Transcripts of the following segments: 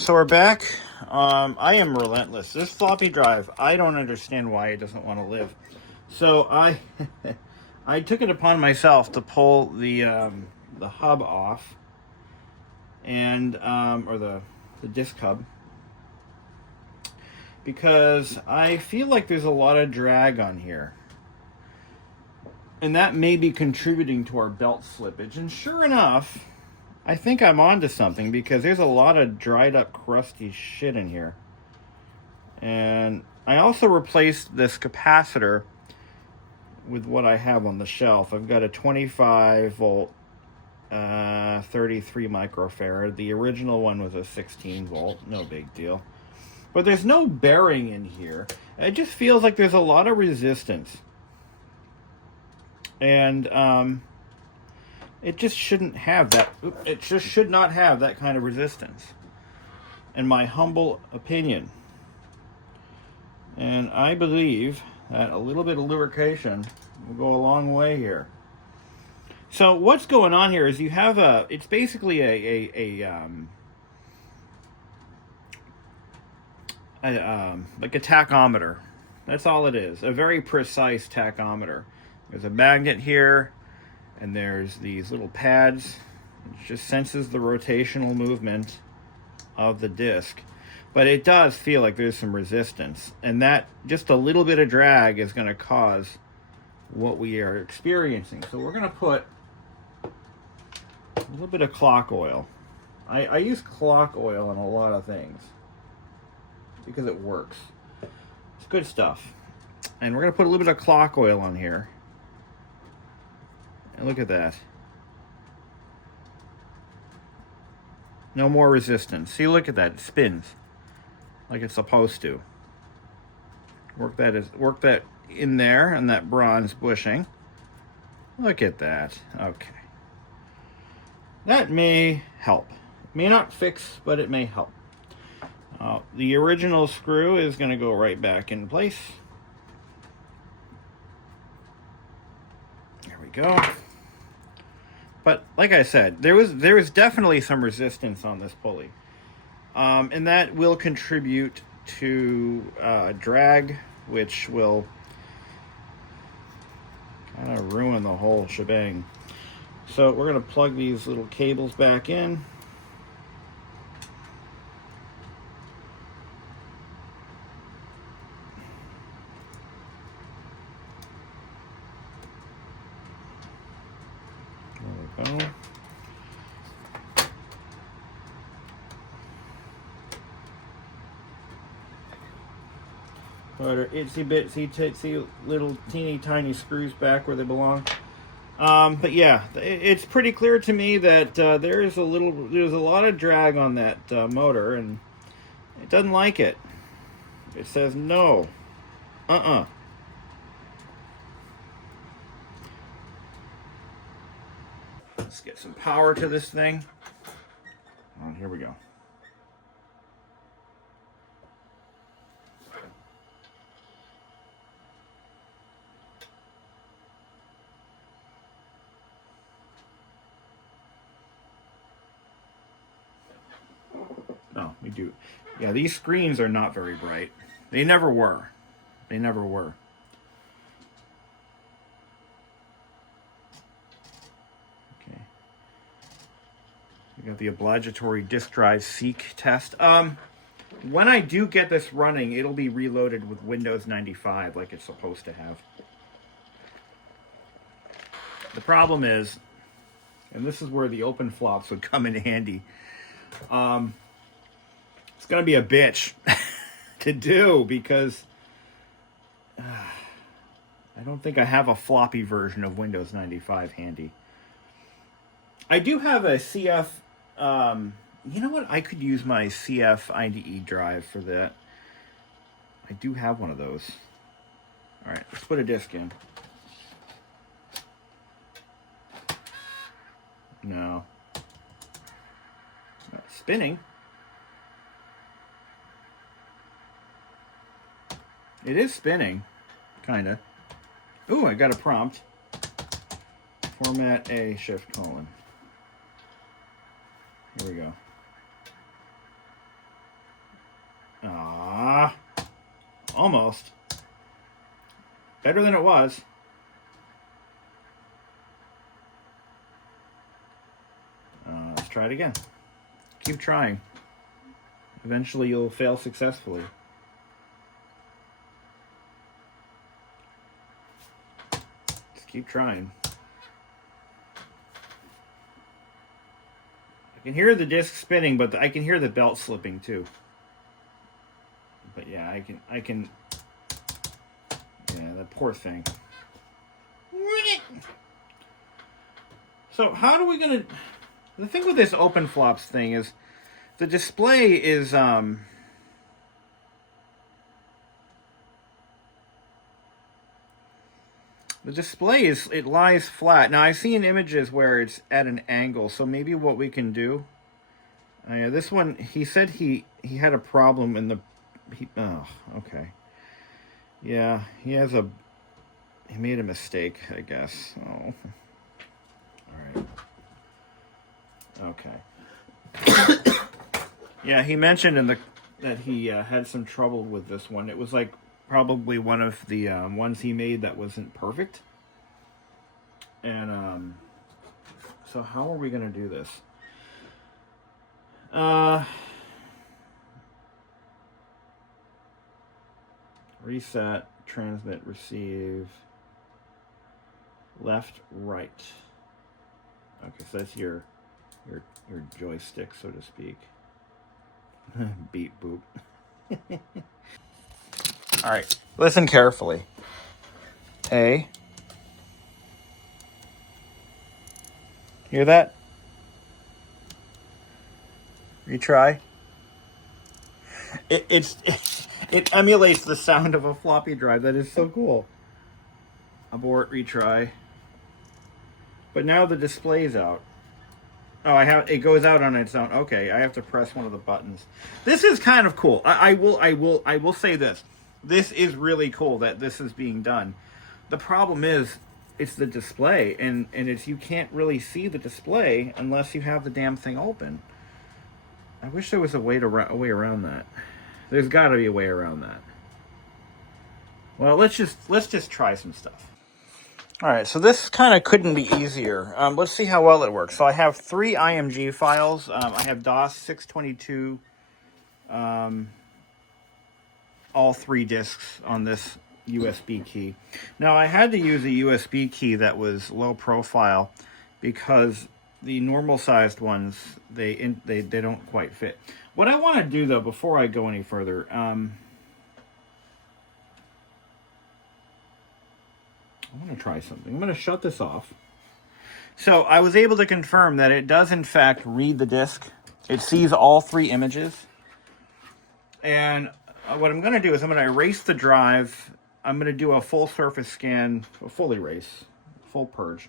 So we're back. I am relentless. This floppy drive, I don't understand why it doesn't want to live. So I took it upon myself to pull the hub off, and or the disc hub, because I feel like there's a lot of drag on here, and that may be contributing to our belt slippage. And sure enough, I think I'm onto something, because there's a lot of dried up crusty shit in here. And I also replaced this capacitor with what I have on the shelf. I've got a 25 volt 33 microfarad. The original one was a 16 volt, no big deal. But there's no bearing in here. It just feels like there's a lot of resistance. And it just shouldn't have that. It just should not have that kind of resistance, in my humble opinion. And I believe that a little bit of lubrication will go a long way here. So what's going on here is you have it's basically like a tachometer. That's all it is. A very precise tachometer. There's a magnet here, and there's these little pads. It just senses the rotational movement of the disc. But it does feel like there's some resistance, and that just a little bit of drag is going to cause what we are experiencing. So we're going to put a little bit of clock oil. I use clock oil on a lot of things because it works. It's good stuff. And we're going to put a little bit of clock oil on here. And look at that. No more resistance. See, look at that. It spins like it's supposed to. Work that in there, and that bronze bushing. Look at that. Okay. That may help. May not fix, but it may help. The original screw is going to go right back in place. There we go. But like I said, there was definitely some resistance on this pulley, and that will contribute to drag, which will kind of ruin the whole shebang. So we're going to plug these little cables back in. There we go. Put our itsy bitsy titsy little teeny tiny screws back where they belong. But yeah, it's pretty clear to me that there's a lot of drag on that motor, and it doesn't like it. It says no. Let's get some power to this thing. Oh, here we go. No, we do. Yeah, these screens are not very bright. They never were. They never were. Okay. We got the obligatory disk drive seek test. When I do get this running, it'll be reloaded with Windows 95 like it's supposed to have. The problem is, and this is where the OpenFlops would come in handy, it's going to be a bitch to do, because I don't think I have a floppy version of Windows 95 handy. I do have a CF, you know what? I could use my CF IDE drive for that. I do have one of those. All right, let's put a disk in. No. It's not spinning. It is spinning, kinda. Ooh, I got a prompt. Format A, shift colon. Here we go. Almost. Better than it was. Let's try it again. Keep trying. Eventually you'll fail successfully. Just keep trying. I can hear the disc spinning, but I can hear the belt slipping too. But yeah, I can. Yeah, that poor thing. So how are we gonna? The thing with this OpenFlops thing is, the display is the display is, it lies flat. Now I've seen images where it's at an angle, so maybe what we can do. Yeah, this one, he said he had a problem in the. Oh, okay. Yeah, he made a mistake, I guess. Oh. All right. Okay. Yeah, he mentioned that he had some trouble with this one. It was like probably one of the ones he made that wasn't perfect. And so how are we going to do this? Reset, transmit, receive, left, right. Okay, so that's your joystick, so to speak. Beep boop. All right, listen carefully. A. Hear that? Retry. It emulates the sound of a floppy drive. That is so cool. Abort, retry. But now the display's out. Oh, it goes out on its own. Okay, I have to press one of the buttons. This is kind of cool. I will say this. This is really cool that this is being done. The problem is, it's the display, and it's, you can't really see the display unless you have the damn thing open. I wish there was a way around that. There's got to be a way around that. Well, let's just try some stuff. All right, so this kind of couldn't be easier. Let's see how well it works. So I have 3 IMG files. I have DOS 622, all 3 disks on this USB key. Now I had to use a USB key that was low profile because the normal sized ones, they don't quite fit. What I want to do though, before I go any further, I want to try something. I'm going to shut this off. So I was able to confirm that it does in fact read the disk. It sees all 3 images. And what I'm going to do is I'm going to erase the drive. I'm going to do a full surface scan, a full erase, full purge.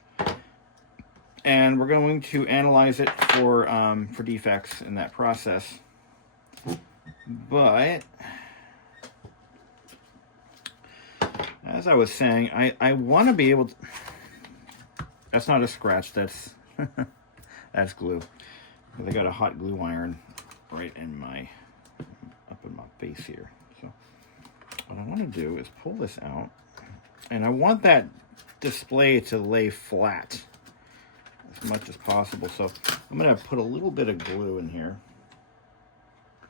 And we're going to analyze it for defects in that process. But as I was saying, I want to be able to... That's not a scratch, that's that's glue. I got a hot glue iron right in up in my face here. So what I want to do is pull this out, and I want that display to lay flat as much as possible. So I'm going to put a little bit of glue in here,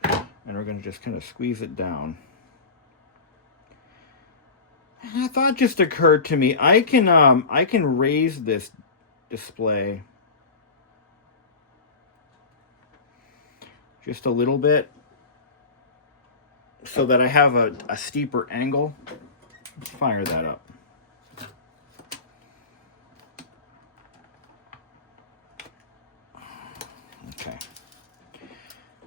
and we're going to just kind of squeeze it down. And a thought just occurred to me. I can raise this display just a little bit so that I have a steeper angle. Let's fire that up. Okay.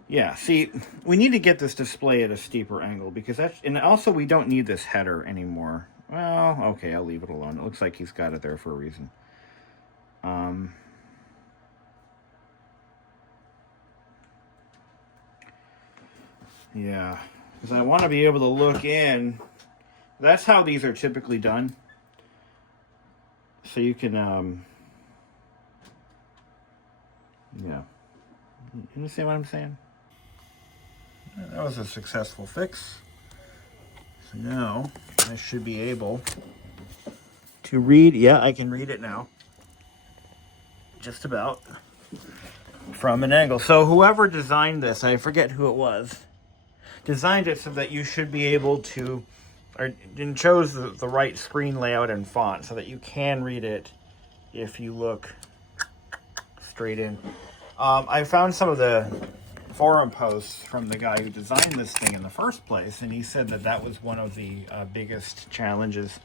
Yeah, see, we need to get this display at a steeper angle because and also we don't need this header anymore. Well, okay, I'll leave it alone. It looks like he's got it there for a reason. Yeah, because I want to be able to look in. That's how these are typically done. So you can, yeah. You understand what I'm saying? That was a successful fix. Now I should be able to read. Yeah, I can read it now. Just about. From an angle. So whoever designed this, I forget who it was, designed it so that you should be able to, and chose the right screen layout and font so that you can read it if you look straight in. I found some of the forum posts from the guy who designed this thing in the first place, and he said that that was one of the biggest challenges.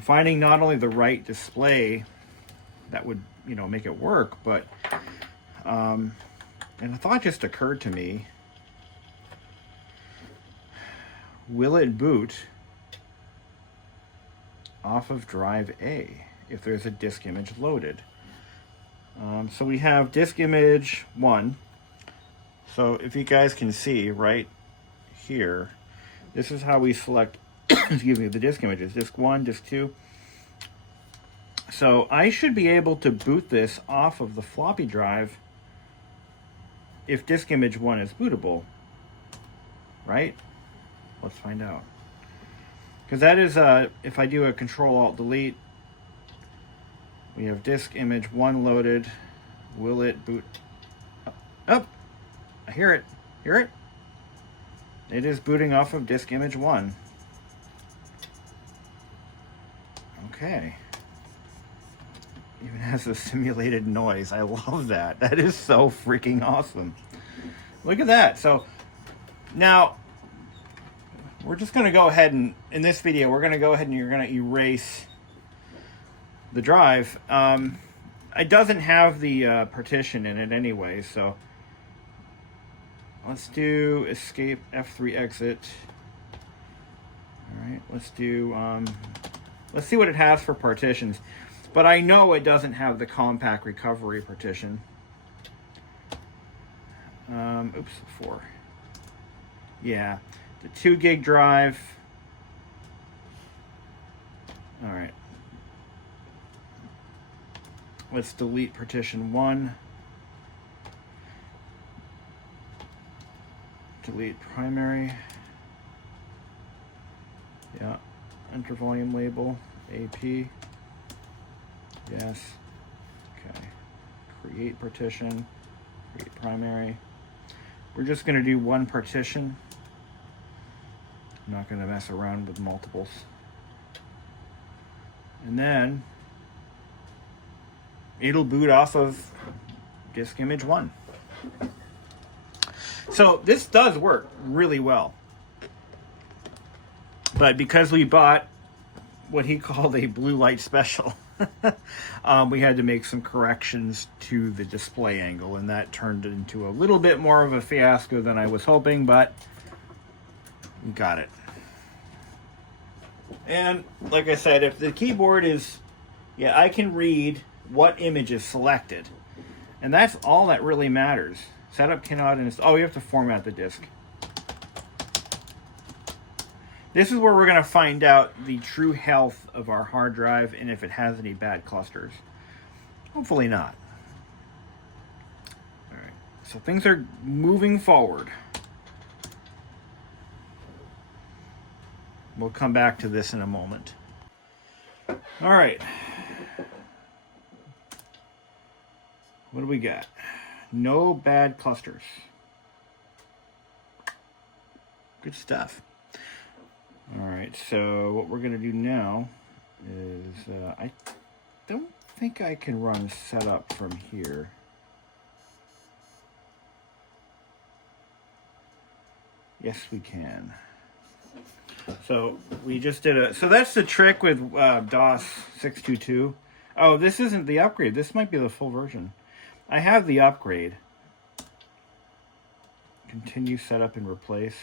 Finding not only the right display that would, make it work, but and a thought just occurred to me. Will it boot off of drive A if there's a disk image loaded? So we have disk image 1. So if you guys can see right here, this is how we select excuse me, the disk images. Disk 1, disk 2. So I should be able to boot this off of the floppy drive if disk image 1 is bootable, right? Let's find out. Because that is, if I do a Control-Alt-Delete, we have disk image 1 loaded. Will it boot? Oh, I hear it. Hear it? It is booting off of disk image 1. Okay. Even has a simulated noise. I love that. That is so freaking awesome. Look at that. So now we're just going to go ahead and, in this video, we're going to go ahead and you're going to erase the drive. It doesn't have the partition in it anyway, so let's do escape F3 exit. All right, let's do, let's see what it has for partitions. But I know it doesn't have the Compaq recovery partition. Oops, 4. Yeah, the 2 gig drive. All right. Let's delete partition 1. Delete primary. Yeah, enter volume label, AP. Yes. Okay. Create partition. Create primary. We're just going to do one partition. I'm not going to mess around with multiples. And then it'll boot off of disk image 1. So this does work really well. But because we bought what he called a blue light special, we had to make some corrections to the display angle, and that turned it into a little bit more of a fiasco than I was hoping, but we got it. And like I said, if the keyboard is, yeah, I can read what image is selected, and that's all that really matters. Setup cannot install. Oh, you have to format the disk. This is where we're going to find out the true health of our hard drive and if it has any bad clusters. Hopefully not. All right, so things are moving forward. We'll come back to this in a moment. All right. What do we got? No bad clusters. Good stuff. All right, so what we're going to do now is I don't think I can run setup from here. Yes, we can. So we just did a, so that's the trick with DOS 622. Oh, this isn't the upgrade. This might be the full version. I have the upgrade. Continue setup and replace.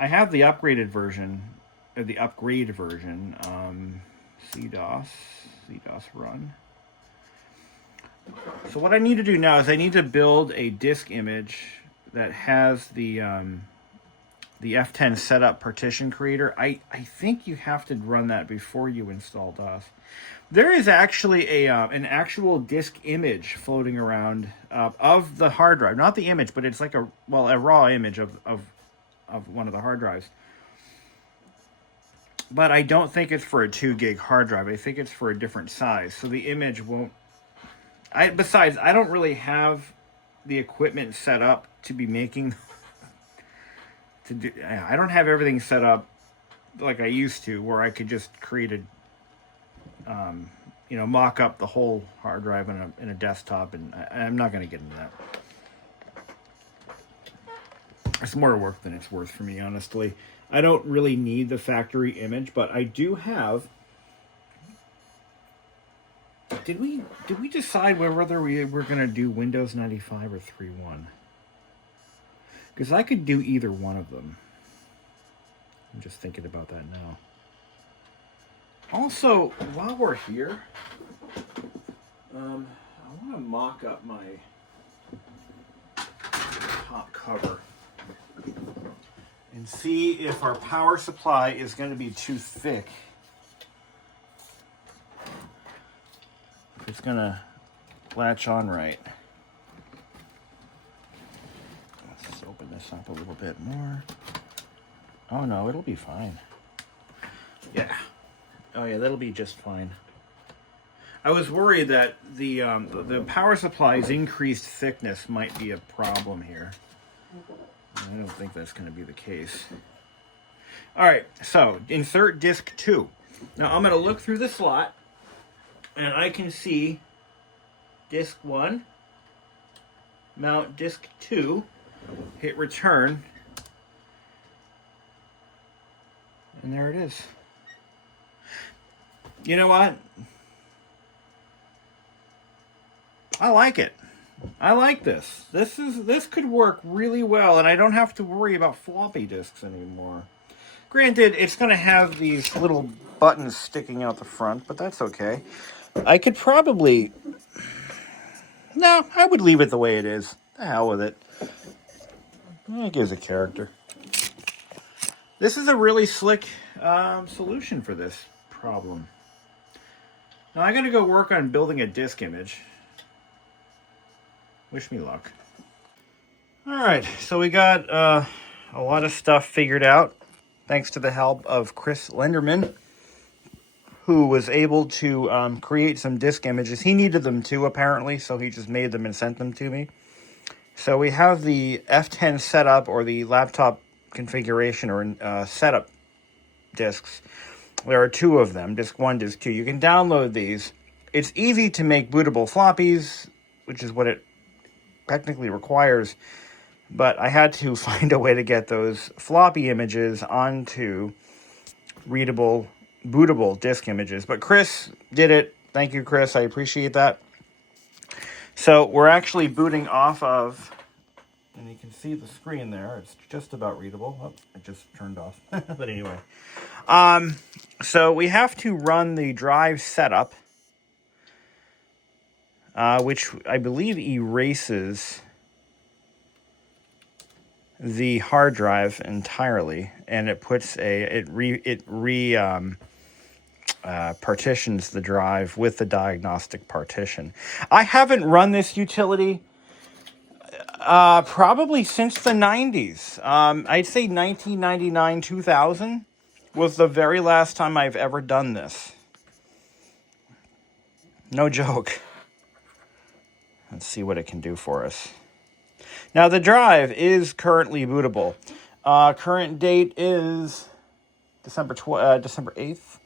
I have the upgraded version, or the upgrade version, CDOS run. So what I need to do now is I need to build a disk image that has the F10 setup partition creator. I think you have to run that before you install DOS. There is actually an actual disk image floating around of the hard drive, not the image, but it's like a raw image of of one of the hard drives. But I don't think it's for a 2 gig hard drive. I think it's for a different size. So the image won't... Besides, I don't really have the equipment set up to be making... I don't have everything set up like I used to, where I could just create a... mock up the whole hard drive in a desktop, and I'm not going to get into that. It's more work than it's worth for me, honestly. I don't really need the factory image, but I do have... Did we decide whether we were going to do Windows 95 or 3.1? Because I could do either one of them. I'm just thinking about that now. Also, while we're here, I want to mock up my top cover and see if our power supply is going to be too thick. If it's going to latch on right. Let's open this up a little bit more. Oh no, it'll be fine. Yeah. Oh yeah, that'll be just fine. I was worried that the power supply's increased thickness might be a problem here. I don't think that's going to be the case. All right, so insert disk 2. Now I'm going to look through the slot, and I can see disk 1, mount disk 2, hit return, and there it is. You know what? I like it. I like this. This could work really well, and I don't have to worry about floppy disks anymore. Granted, it's going to have these little buttons sticking out the front, but that's okay. I could probably... No, I would leave it the way it is. The hell with it. It gives it character. This is a really slick solution for this problem. Now I got to go work on building a disk image. Wish me luck. Alright, so we got a lot of stuff figured out thanks to the help of Chris Lenderman, who was able to create some disk images. He needed them too, apparently, so he just made them and sent them to me. So we have the F10 setup, or the laptop configuration or setup disks. There are 2 of them, disk 1, disk 2. You can download these. It's easy to make bootable floppies, which is what it technically requires, but I had to find a way to get those floppy images onto readable, bootable disk images. But Chris did it. Thank you, Chris. I appreciate that. So we're actually booting off of, and you can see the screen there. It's just about readable. Oh, it just turned off. But anyway. So we have to run the drive setup, which I believe erases the hard drive entirely, and it puts partitions the drive with the diagnostic partition. I haven't run this utility probably since the 90s. I'd say 1999, 2000 was the very last time I've ever done this. No joke. Let's see what it can do for us. Now, the drive is currently bootable. Current date is December 8th.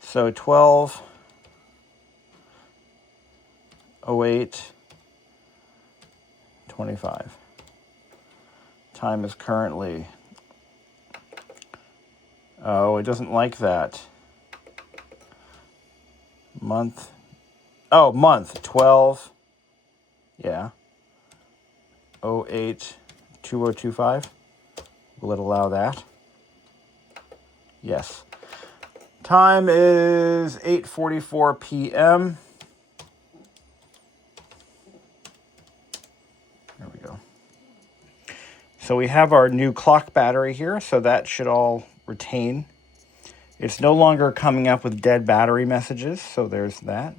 So 12/08/25. Time is currently... Oh, it doesn't like that. Month. Oh, month. 12. Yeah. 08/2025. Will it allow that? Yes. Time is 8:44 p.m. There we go. So we have our new clock battery here, so that should all retain. It's no longer coming up with dead battery messages, so there's that.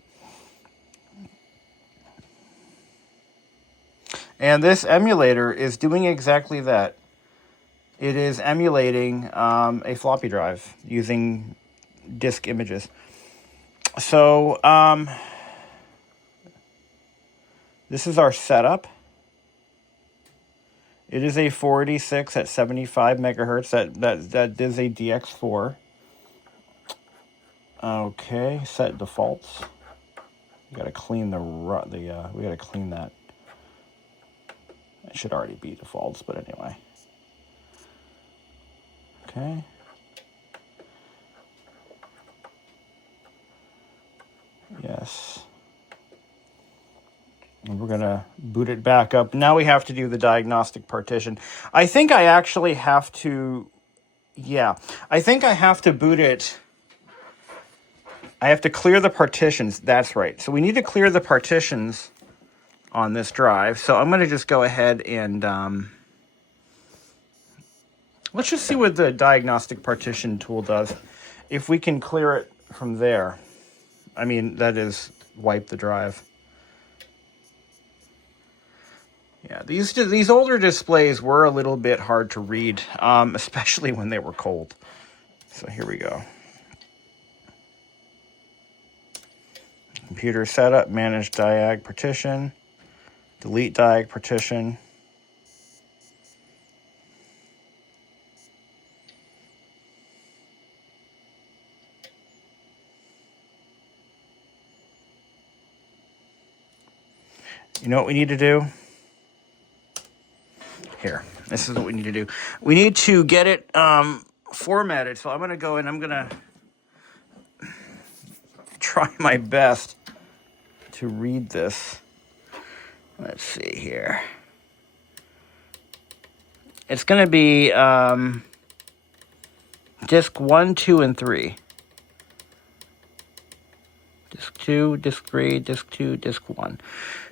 And this emulator is doing exactly that. it is emulating a floppy drive using disk images. So this is our setup. It is a 486 at 75 megahertz. That is a DX4. Okay, set defaults. We gotta clean we gotta clean that. It should already be defaults, but anyway. Okay. Yes. And we're gonna boot it back up. Now we have to do the diagnostic partition. I think I actually have to, I think I have to boot it. I have to clear the partitions. That's right. So we need to clear the partitions on this drive. So I'm going to just go ahead and let's just see what the diagnostic partition tool does. If we can clear it from there. I mean, that is wipe the drive. Yeah, these older displays were a little bit hard to read, especially when they were cold. So here we go. Computer setup, manage diag partition, delete diag partition. You know what we need to do? Here, this is what we need to do. We need to get it formatted. So I'm going to go and I'm going to try my best to read this. Let's see here. It's going to be disk 1, 2, and 3. Disk 2, disk 3, disk 2, disk 1.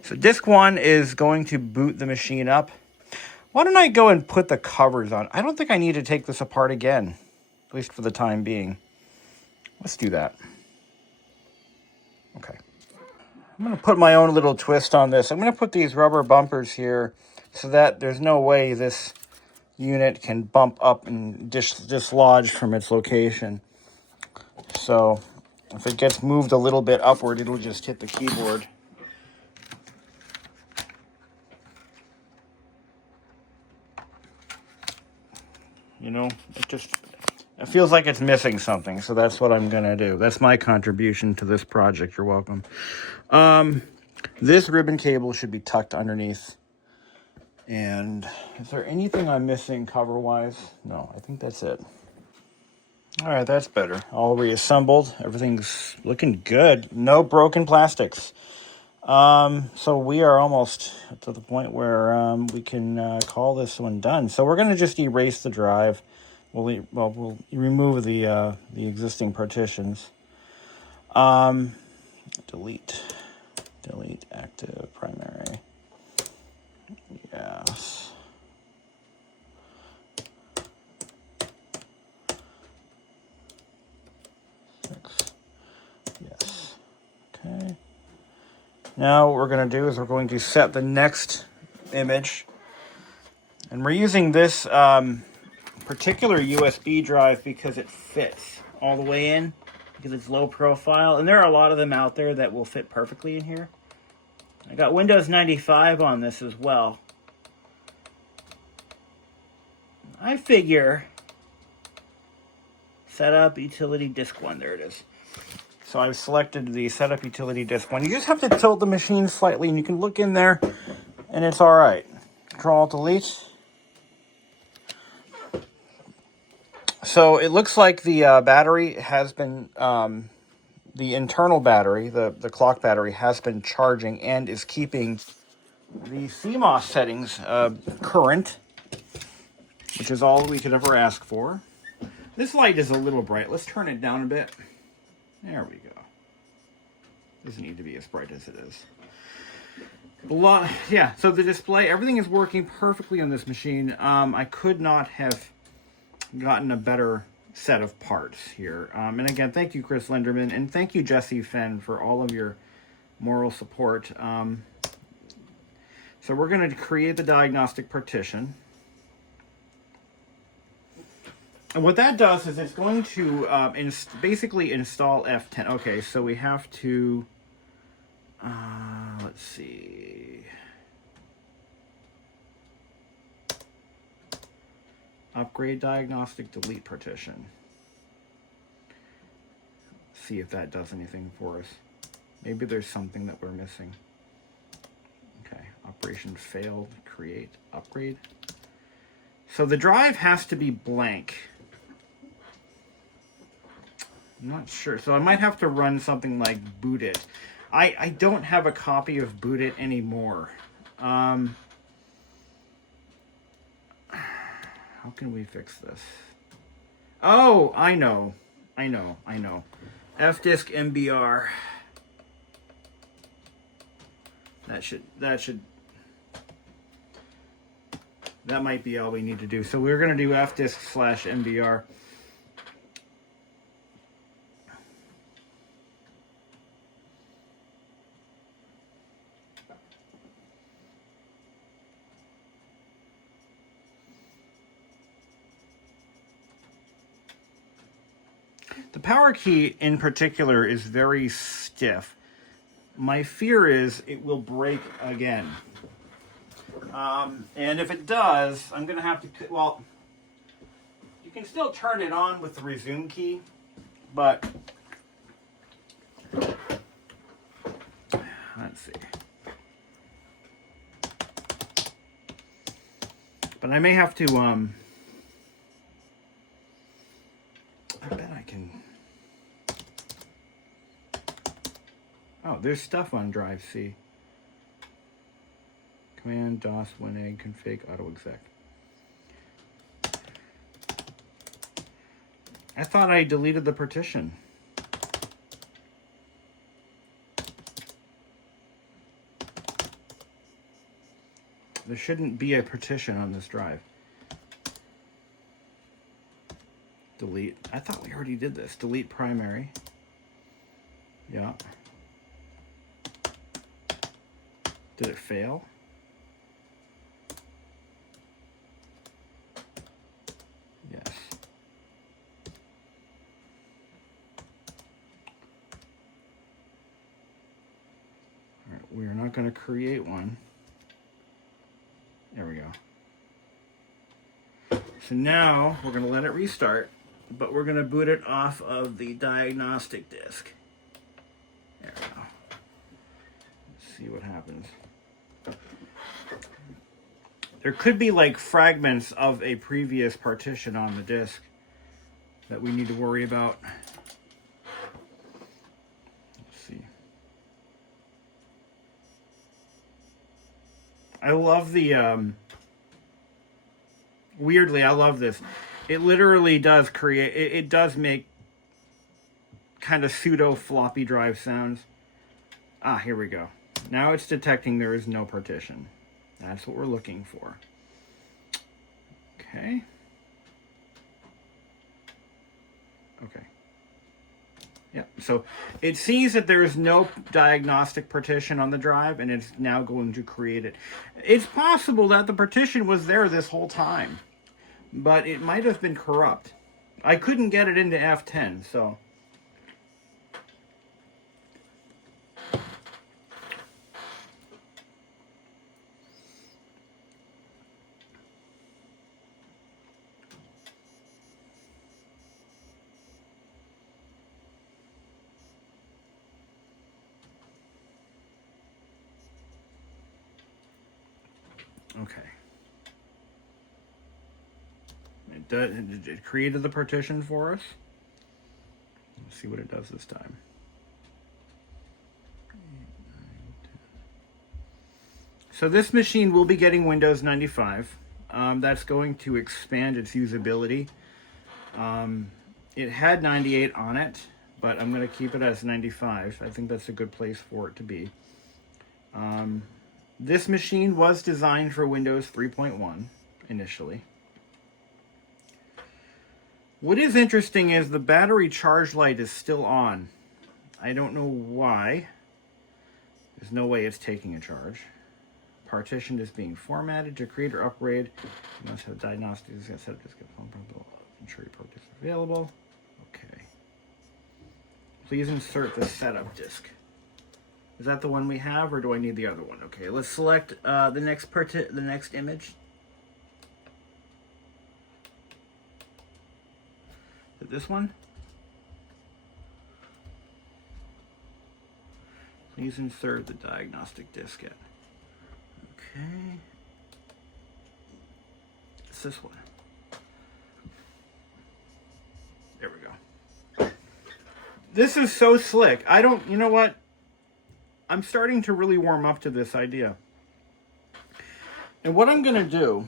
So disk 1 is going to boot the machine up. Why don't I go and put the covers on? I don't think I need to take this apart again, at least for the time being. Let's do that. Okay. I'm going to put my own little twist on this. I'm going to put these rubber bumpers here so that there's no way this unit can bump up and dislodge from its location. So if it gets moved a little bit upward, it'll just hit the keyboard. You know, it feels like it's missing something, so that's what I'm going to do. That's my contribution to this project. You're welcome. This ribbon cable should be tucked underneath. And is there anything I'm missing cover-wise? No, I think that's it. All right, that's better. All reassembled. Everything's looking good. No broken plastics. So we are almost to the point where we can call this one done. So we're going to just erase the drive. We'll remove the existing partitions. Delete active primary. Yes. Yes. Okay. Now what we're going to do is we're going to set the next image. And we're using this particular USB drive because it fits all the way in, because it's low profile. And there are a lot of them out there that will fit perfectly in here. I got Windows 95 on this as well. I figure setup utility disk 1. There it is. So I've selected the setup utility disk 1. You just have to tilt the machine slightly and you can look in there and it's all right. Control-Delete. So it looks like the battery has been, the internal battery, the clock battery has been charging and is keeping the CMOS settings current, which is all we could ever ask for. This light is a little bright. Let's turn it down a bit. There we go. Doesn't need to be as bright as it is. Yeah, so the display, everything is working perfectly on this machine. I could not have gotten a better set of parts here. And again, thank you, Chris Lenderman, and thank you, Jesse Fenn, for all of your moral support. So we're going to create the diagnostic partition. And what that does is it's going to basically install F10. Okay, so we have to, let's see. Upgrade diagnostic, delete partition. See if that does anything for us. Maybe there's something that we're missing. Okay, operation failed, create, upgrade. So the drive has to be blank. I'm not sure. So I might have to run something like boot it. I don't have a copy of boot it anymore. How can we fix this? Oh, I know. Fdisk MBR. That might be all we need to do. So we're going to do fdisk/MBR. The power key in particular is very stiff. My fear is it will break again. And if it does, I'm going to have to, well, you can still turn it on with the resume key, but let's see. But I may have to, I bet I can. Oh, there's stuff on drive C. Command DOS WinEgg config auto exec. I thought I deleted the partition. There shouldn't be a partition on this drive. Delete. I thought we already did this. Delete primary. Yeah. Did it fail? Yes. All right, we are not going to create one. There we go. So now we're going to let it restart, but we're going to boot it off of the diagnostic disk. There we go. Let's see what happens. There could be like fragments of a previous partition on the disk that we need to worry about. Let's see. I love the, weirdly, I love this. It literally does create, it does make kind of pseudo floppy drive sounds. Ah, here we go. Now it's detecting there is no partition. That's what we're looking for. Okay. Okay. Yep. So it sees that there is no diagnostic partition on the drive, and it's now going to create it. It's possible that the partition was there this whole time, but it might have been corrupt. I couldn't get it into F10, so... Okay. It created the partition for us. Let's see what it does this time. So this machine will be getting Windows 95. That's going to expand its usability. It had 98 on it, but I'm going to keep it as 95. I think that's a good place for it to be. This machine was designed for Windows 3.1 initially. What is interesting is the battery charge light is still on. I don't know why. There's no way it's taking a charge. Partition is being formatted to create or upgrade. You must have diagnostics. Ensure your port disk is available. Okay. Please insert the setup disk. Is that the one we have, or do I need the other one? Okay, let's select the next image. Is it this one? Please insert the diagnostic diskette. Okay. It's this one. There we go. This is so slick. You know what? I'm starting to really warm up to this idea. And what I'm going to do,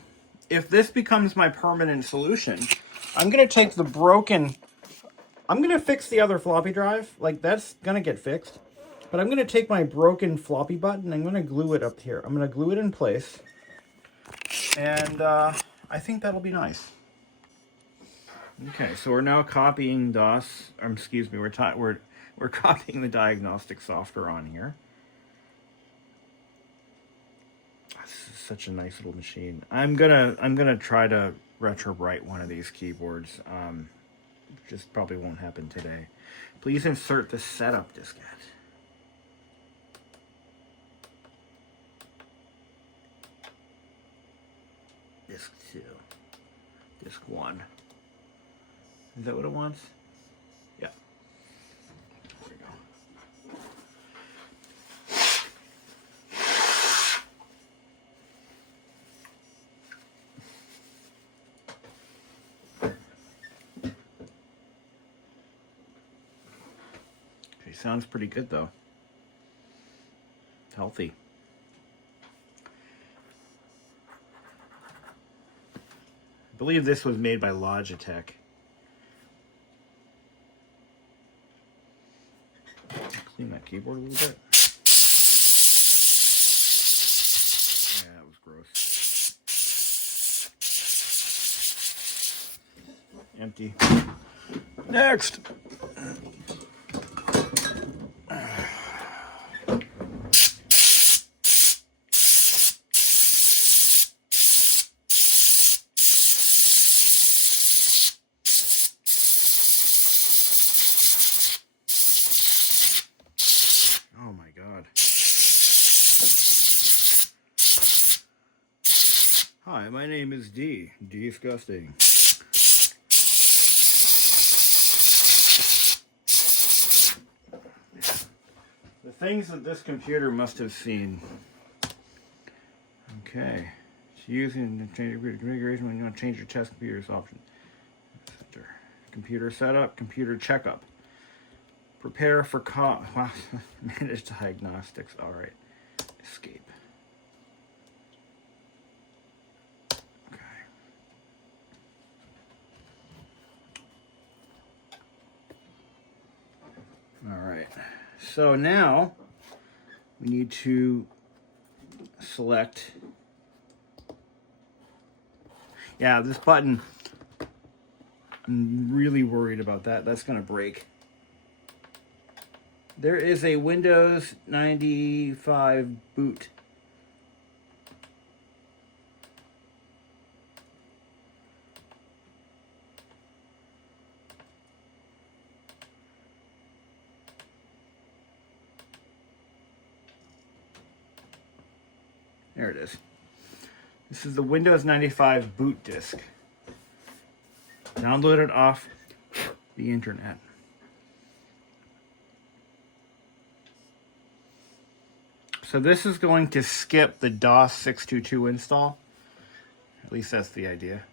if this becomes my permanent solution, I'm going to take the broken... I'm going to fix the other floppy drive. Like, that's going to get fixed. But I'm going to take my broken floppy button, I'm going to glue it up here. I'm going to glue it in place. And I think that'll be nice. Okay, so we're now copying DOS, excuse me, we're copying the diagnostic software on here. This is such a nice little machine. I'm gonna try to retro-write one of these keyboards. Just probably won't happen today. Please insert the setup diskette. Disk 2. Disk 1. Is that what it wants? Yeah. There we go. Okay, sounds pretty good though. Healthy. I believe this was made by Logitech. Clean that keyboard a little bit. Yeah, that was gross. Empty. Next. Oh my God. Hi, my name is D. Disgusting. The things that this computer must have seen. Okay. It's using the change configuration when you want to change your test computers option. Computer setup, computer checkup. Prepare for manage diagnostics. All right. Escape. Okay. All right. So now we need to select. Yeah, this button. I'm really worried about that. That's going to break. There is a Windows 95 boot. There it is. This is the Windows 95 boot disk. Download it off the internet. So this is going to skip the DOS 622 install. At least that's the idea.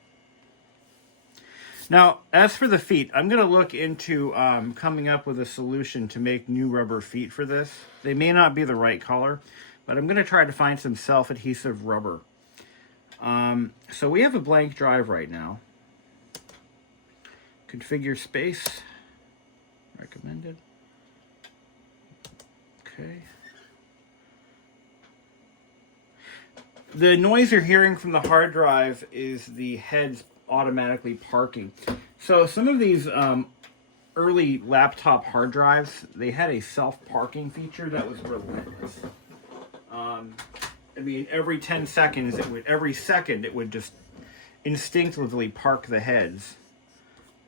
Now, as for the feet, I'm going to look into coming up with a solution to make new rubber feet for this. They may not be the right color, but I'm going to try to find some self-adhesive rubber. So we have a blank drive right now. Configure space. Recommended. Okay. The noise you're hearing from the hard drive is the heads automatically parking. So some of these early laptop hard drives, they had a self-parking feature that was relentless. I mean, every 10 seconds, every second, it would just instinctively park the heads.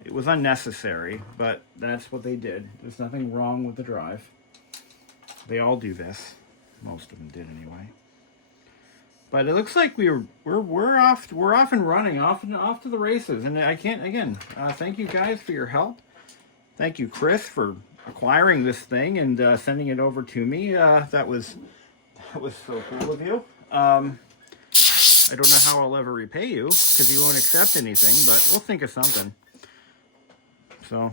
It was unnecessary, but that's what they did. There's nothing wrong with the drive. They all do this. Most of them did anyway. But it looks like we're off and running, off to the races. And I can't again. Thank you guys for your help. Thank you, Chris, for acquiring this thing and sending it over to me. That was so cool of you. I don't know how I'll ever repay you because you won't accept anything, but we'll think of something. So.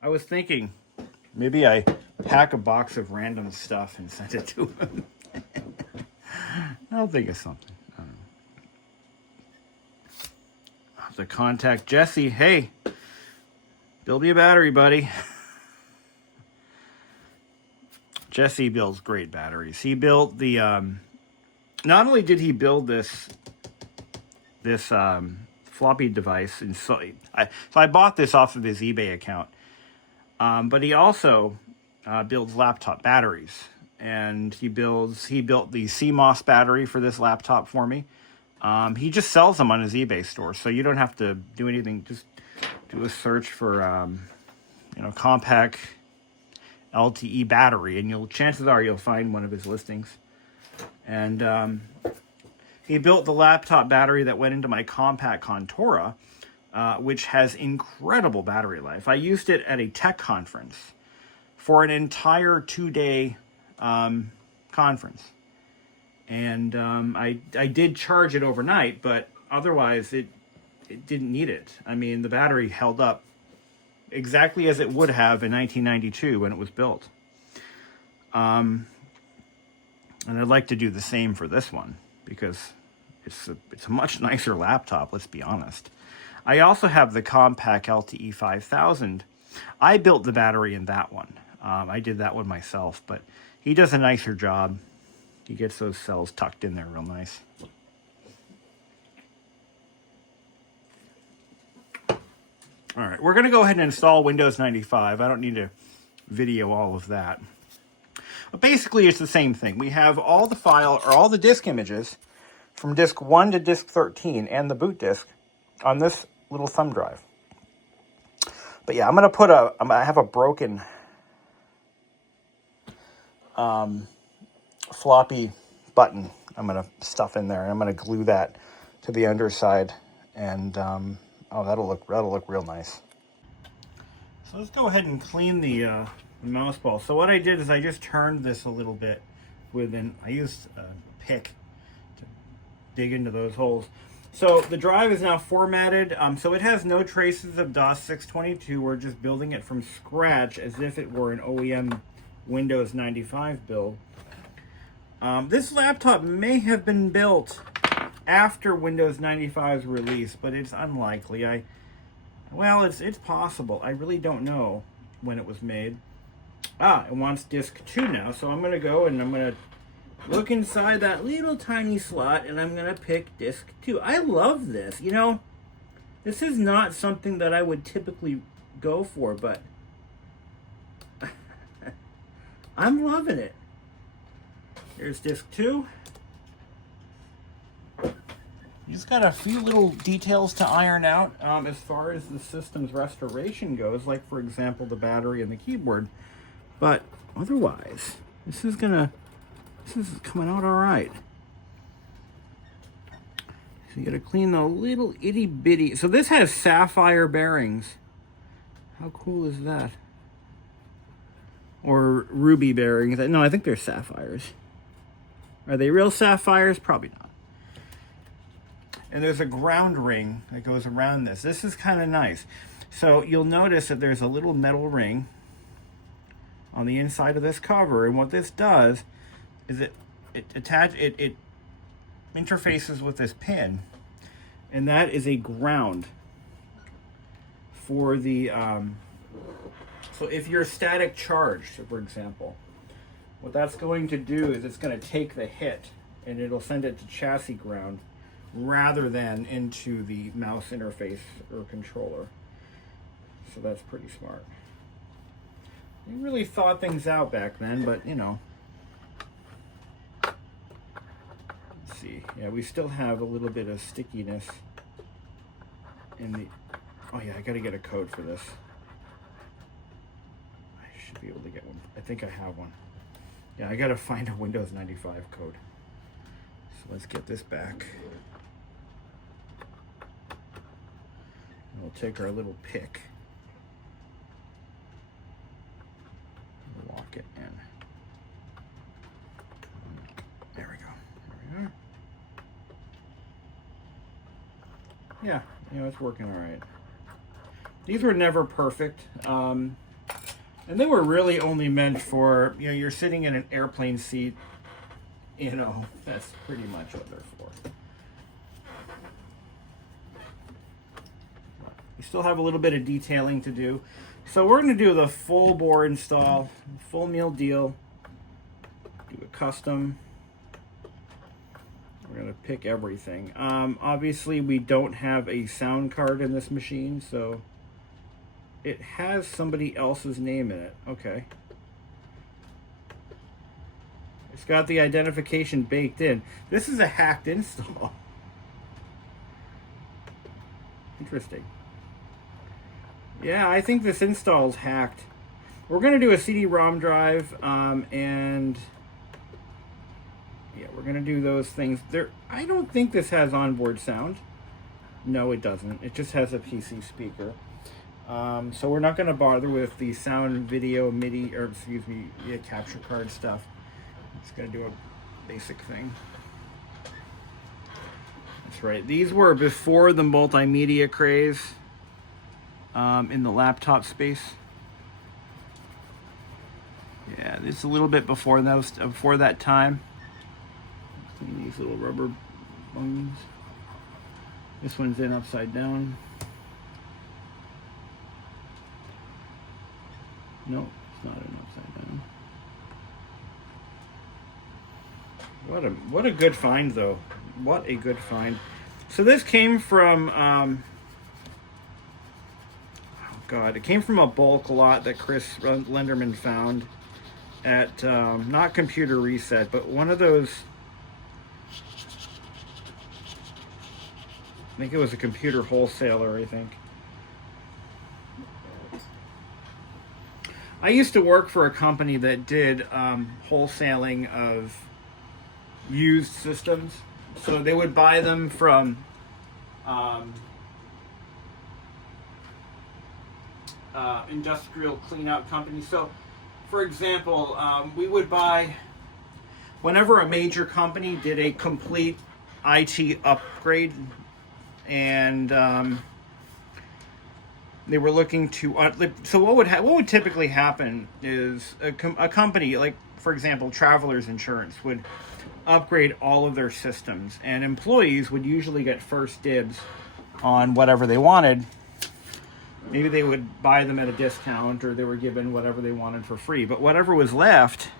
I was thinking maybe I pack a box of random stuff and send it to him. I'll think of something. I don't know. I'll have to contact Jesse. Hey, build me a battery, buddy. Jesse builds great batteries. He built the, not only did he build this floppy device, and so I bought this off of his eBay account, but he also builds laptop batteries, and he built the CMOS battery for this laptop for me. He just sells them on his eBay store, so you don't have to do anything. Just do a search for, Compaq LTE battery, and chances are you'll find one of his listings. And he built the laptop battery that went into my Compaq Contora, which has incredible battery life. I used it at a tech conference for an entire 2-day conference. And I did charge it overnight, but otherwise it didn't need it. I mean, the battery held up exactly as it would have in 1992 when it was built. And I'd like to do the same for this one because it's a much nicer laptop, let's be honest. I also have the Compaq LTE 5000. I built the battery in that one. I did that one myself, but he does a nicer job. He gets those cells tucked in there real nice. All right, we're going to go ahead and install Windows 95. I don't need to video all of that. But basically, it's the same thing. We have all the all the disk images from disk 1 to disk 13 and the boot disk on this little thumb drive. But yeah, I have a broken floppy button I'm going to stuff in there, and I'm going to glue that to the underside, and that'll look real nice. So let's go ahead and clean the mouse ball. So what I did is I just turned this a little bit I used a pick to dig into those holes. So the drive is now formatted, so it has no traces of DOS 622. We're just building it from scratch as if it were an OEM Windows 95 build. This laptop may have been built after Windows 95's release, but it's unlikely. It's possible. I really don't know when it was made. It wants disk 2 now, so I'm going to go and I'm going to look inside that little tiny slot, and I'm going to pick disk 2. I love this. You know, this is not something that I would typically go for, but I'm loving it. Here's disk 2. Just got a few little details to iron out as far as the system's restoration goes, like, for example, the battery and the keyboard. But otherwise, this is coming out all right. So you got to clean the little itty bitty. So this has sapphire bearings. How cool is that? Or ruby bearings. No, I think they're sapphires. Are they real sapphires? Probably not. And there's a ground ring that goes around this. This is kind of nice. So you'll notice that there's a little metal ring on the inside of this cover, and what this does is it interfaces with this pin, and that is a ground for the so if you're static charged, for example, what that's going to do is it's going to take the hit and it'll send it to chassis ground rather than into the mouse interface or controller. So that's pretty smart. They really thought things out back then, but you know. Let's see. Yeah, we still have a little bit of stickiness in the... Oh yeah, I gotta get a code for this. I should be able to get one. I think I have one. Yeah, I gotta find a Windows 95 code. So let's get this back. We'll take our little pick. Lock it in. There we go. There we are. Yeah, you know, it's working all right. These were never perfect. And they were really only meant for, you know, you're sitting in an airplane seat, you know, that's pretty much what they're for. We still have a little bit of detailing to do. So we're going to do the full bore install, full meal deal, do a custom. We're going to pick everything. Obviously, we don't have a sound card in this machine, so it has somebody else's name in it. Okay. It's got the identification baked in. This is a hacked install. Interesting. Yeah, I think this install is hacked. We're going to do a CD-ROM drive, and yeah, we're going to do those things. I don't think this has onboard sound. No, it doesn't. It just has a PC speaker. So we're not going to bother with the sound, video, MIDI, or excuse me, yeah, capture card stuff. Just going to do a basic thing. That's right. These were before the multimedia craze. In the laptop space. Yeah, it's a little bit before that time. Clean these little rubber bones. This one's in upside down. No, it's not in upside down. What a good find though. What a good find. So this came from God, it came from a bulk lot that Chris Lenderman found at not Computer Reset, but one of those. I think it was a computer wholesaler. I think I used to work for a company that did wholesaling of used systems, so they would buy them from. Industrial cleanout company. So, for example, we would buy, whenever a major company did a complete IT upgrade, and they were looking to. So, what would typically happen is a company, like for example, Travelers Insurance, would upgrade all of their systems, and employees would usually get first dibs on whatever they wanted. Maybe they would buy them at a discount, or they were given whatever they wanted for free. But whatever was left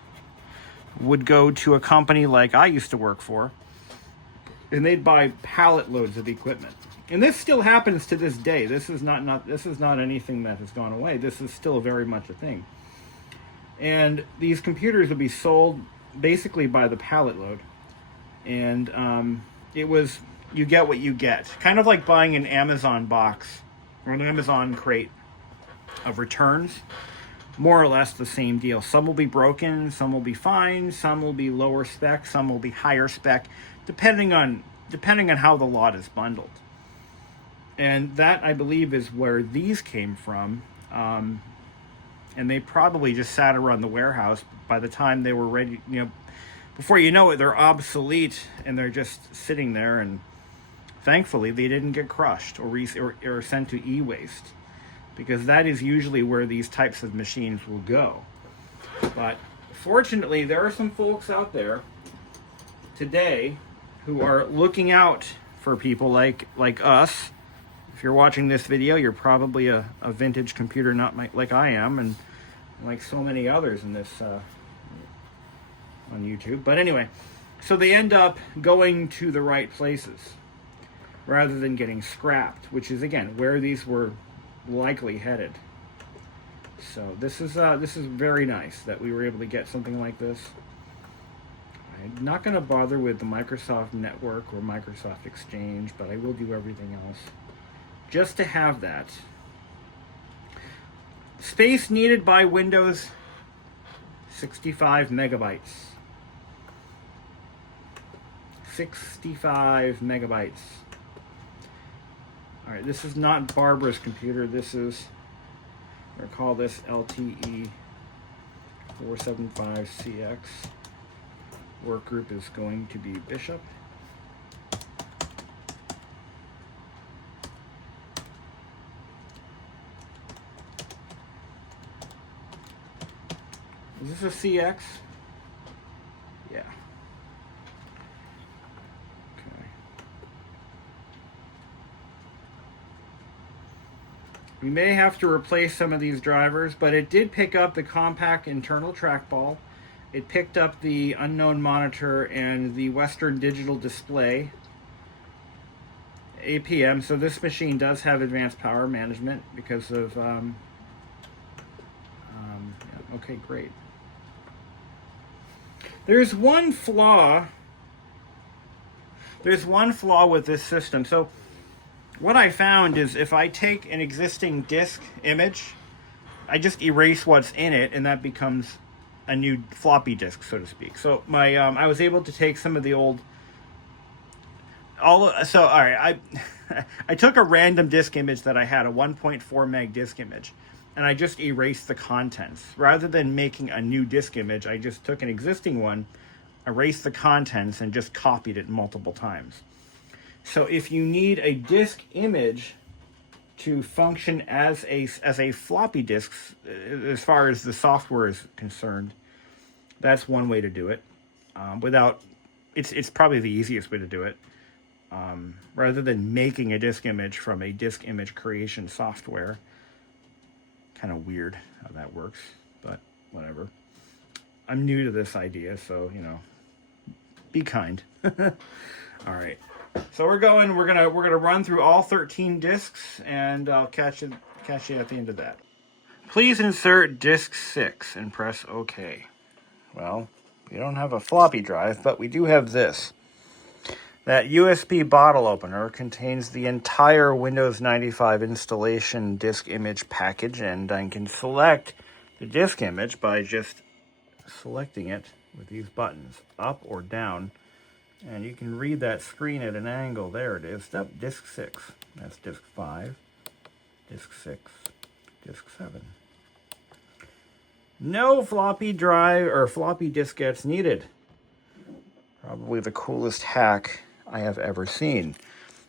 would go to a company like I used to work for, and they'd buy pallet loads of equipment. And this still happens to this day. This is not anything that has gone away. This is still very much a thing. And these computers would be sold basically by the pallet load. And it was, you get what you get. Kind of like buying an Amazon box or an Amazon crate of returns. More or less the same deal. Some will be broken, some will be fine, some will be lower spec, some will be higher spec, depending on how the lot is bundled. And that, I believe, is where these came from. And they probably just sat around the warehouse. By the time they were ready, before you know it, they're obsolete and they're just sitting there. And thankfully, they didn't get crushed or sent to e-waste, because that is usually where these types of machines will go. But fortunately, there are some folks out there today who are looking out for people like us. If you're watching this video, you're probably a vintage computer nut like I am, and like so many others in this on YouTube. But anyway, so they end up going to the right places rather than getting scrapped, which is, again, where these were likely headed. So this is very nice that we were able to get something like this. I'm not going to bother with the Microsoft Network or Microsoft Exchange, but I will do everything else just to have that. Space needed by Windows, 65 megabytes. 65 megabytes. All right, this is not Barbara's computer. This is, we'll call this LTE 475CX. Work group is going to be Bishop. Is this a CX? Yeah. Okay. We may have to replace some of these drivers, but it did pick up the Compaq internal trackball. It picked up the unknown monitor and the Western Digital Display APM. So this machine does have advanced power management because of yeah, okay, great. There's one flaw with this system. So what I found is if I take an existing disk image, I just erase what's in it, and that becomes a new floppy disk, so to speak. So my I was able to take some of the old all right, I took a random disk image that I had, a 1.4 meg disk image, and I just erased the contents. Rather than making a new disk image, I just took an existing one, erased the contents, and just copied it multiple times. So if you need a disk image to function as a floppy disk, as far as the software is concerned, that's one way to do it. It's probably the easiest way to do it. Rather than making a disk image from a disk image creation software. Kind of weird how that works, but whatever. I'm new to this idea, so, you know, be kind. All right. So we're gonna run through all 13 disks, and I'll catch you at the end of that. Please insert disk 6 and press OK. Well, we don't have a floppy drive, but we do have this. That USB bottle opener contains the entire Windows 95 installation disk image package, and I can select the disk image by just selecting it with these buttons, up or down. And you can read that screen at an angle. There it is. Step disk 6. That's disk 5, disk 6, disk 7. No floppy drive or floppy diskettes needed. Probably the coolest hack I have ever seen.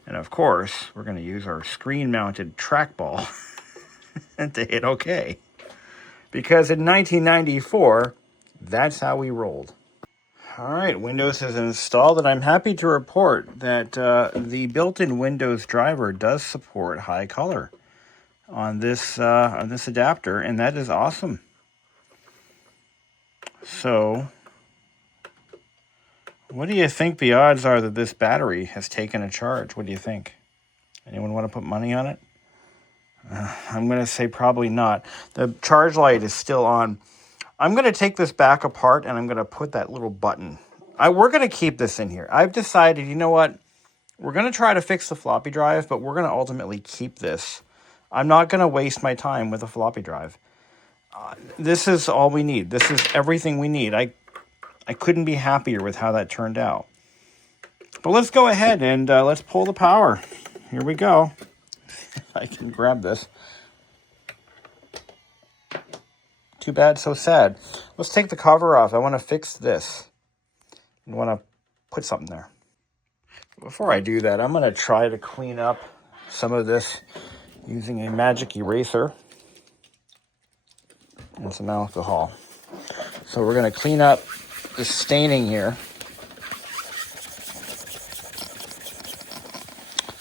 And of course, we're going to use our screen-mounted trackball to hit OK. Because in 1994, that's how we rolled. All right, Windows has installed, and I'm happy to report that the built-in Windows driver does support high color on this adapter, and that is awesome. So, what do you think the odds are that this battery has taken a charge? What do you think? Anyone want to put money on it? I'm going to say probably not. The charge light is still on. I'm going to take this back apart, and I'm going to put that little button. We're going to keep this in here. I've decided, you know what? We're going to try to fix the floppy drive, but we're going to ultimately keep this. I'm not going to waste my time with a floppy drive. This is all we need. This is everything we need. I couldn't be happier with how that turned out. But let's go ahead and let's pull the power. Here we go. I can grab this. Too bad, so sad. Let's take the cover off. I want to fix this. I want to put something there. Before I do that, I'm going to try to clean up some of this using a magic eraser and some alcohol. So we're going to clean up the staining here.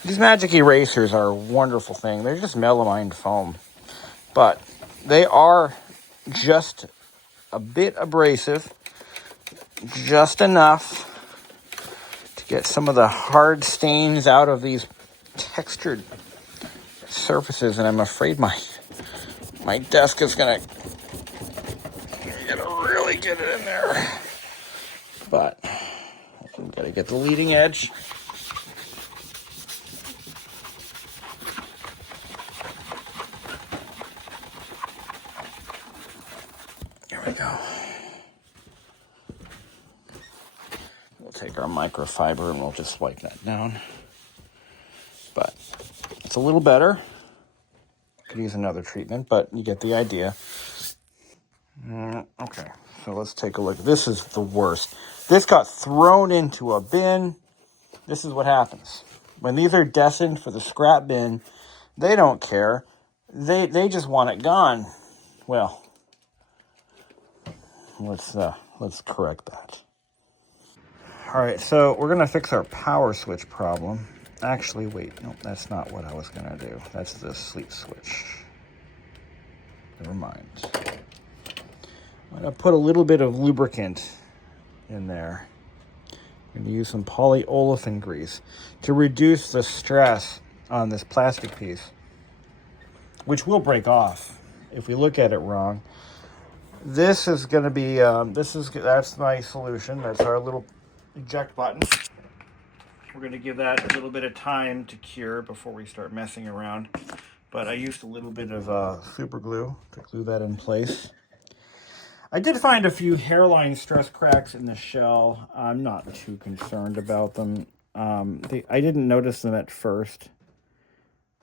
These magic erasers are a wonderful thing. They're just melamine foam, but they are just a bit abrasive, just enough to get some of the hard stains out of these textured surfaces, and I'm afraid my My desk is gonna really get it in there, but I'm gonna get the leading edge. Here we go. We'll take our microfiber and we'll just wipe that down. But it's a little better. Could use another treatment, but you get the idea. Okay, so let's take a look. This is the worst. This got thrown into a bin. This is what happens. When these are destined for the scrap bin, they don't care. They just want it gone. Well, let's correct that. All right, so we're gonna fix our power switch problem. Actually, wait, no, that's not what I was gonna do. That's the sleep switch. Never mind. I'm gonna put a little bit of lubricant in there. I'm gonna use some polyolefin grease to reduce the stress on this plastic piece, which will break off if we look at it wrong. This is gonna be, that's my solution. That's our little eject button. We're gonna give that a little bit of time to cure before we start messing around. But I used a little bit of super glue to glue that in place. I did find a few hairline stress cracks in the shell. I'm not too concerned about them. I didn't notice them at first.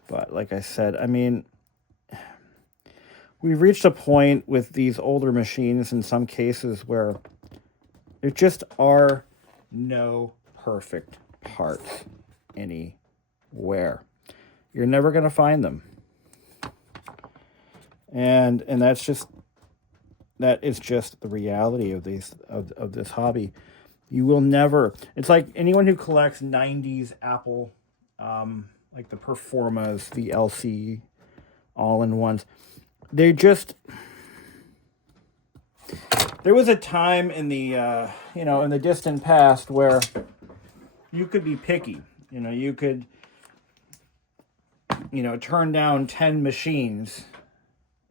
But like I said, I mean, we've reached a point with these older machines in some cases where there just are no perfect parts anywhere. You're never going to find them. And that is just the reality of this hobby. You will never. It's like anyone who collects 90s Apple, like the Performas, the LC, all-in-ones. They just. There was a time in the in the distant past where you could be picky. You could turn down 10 machines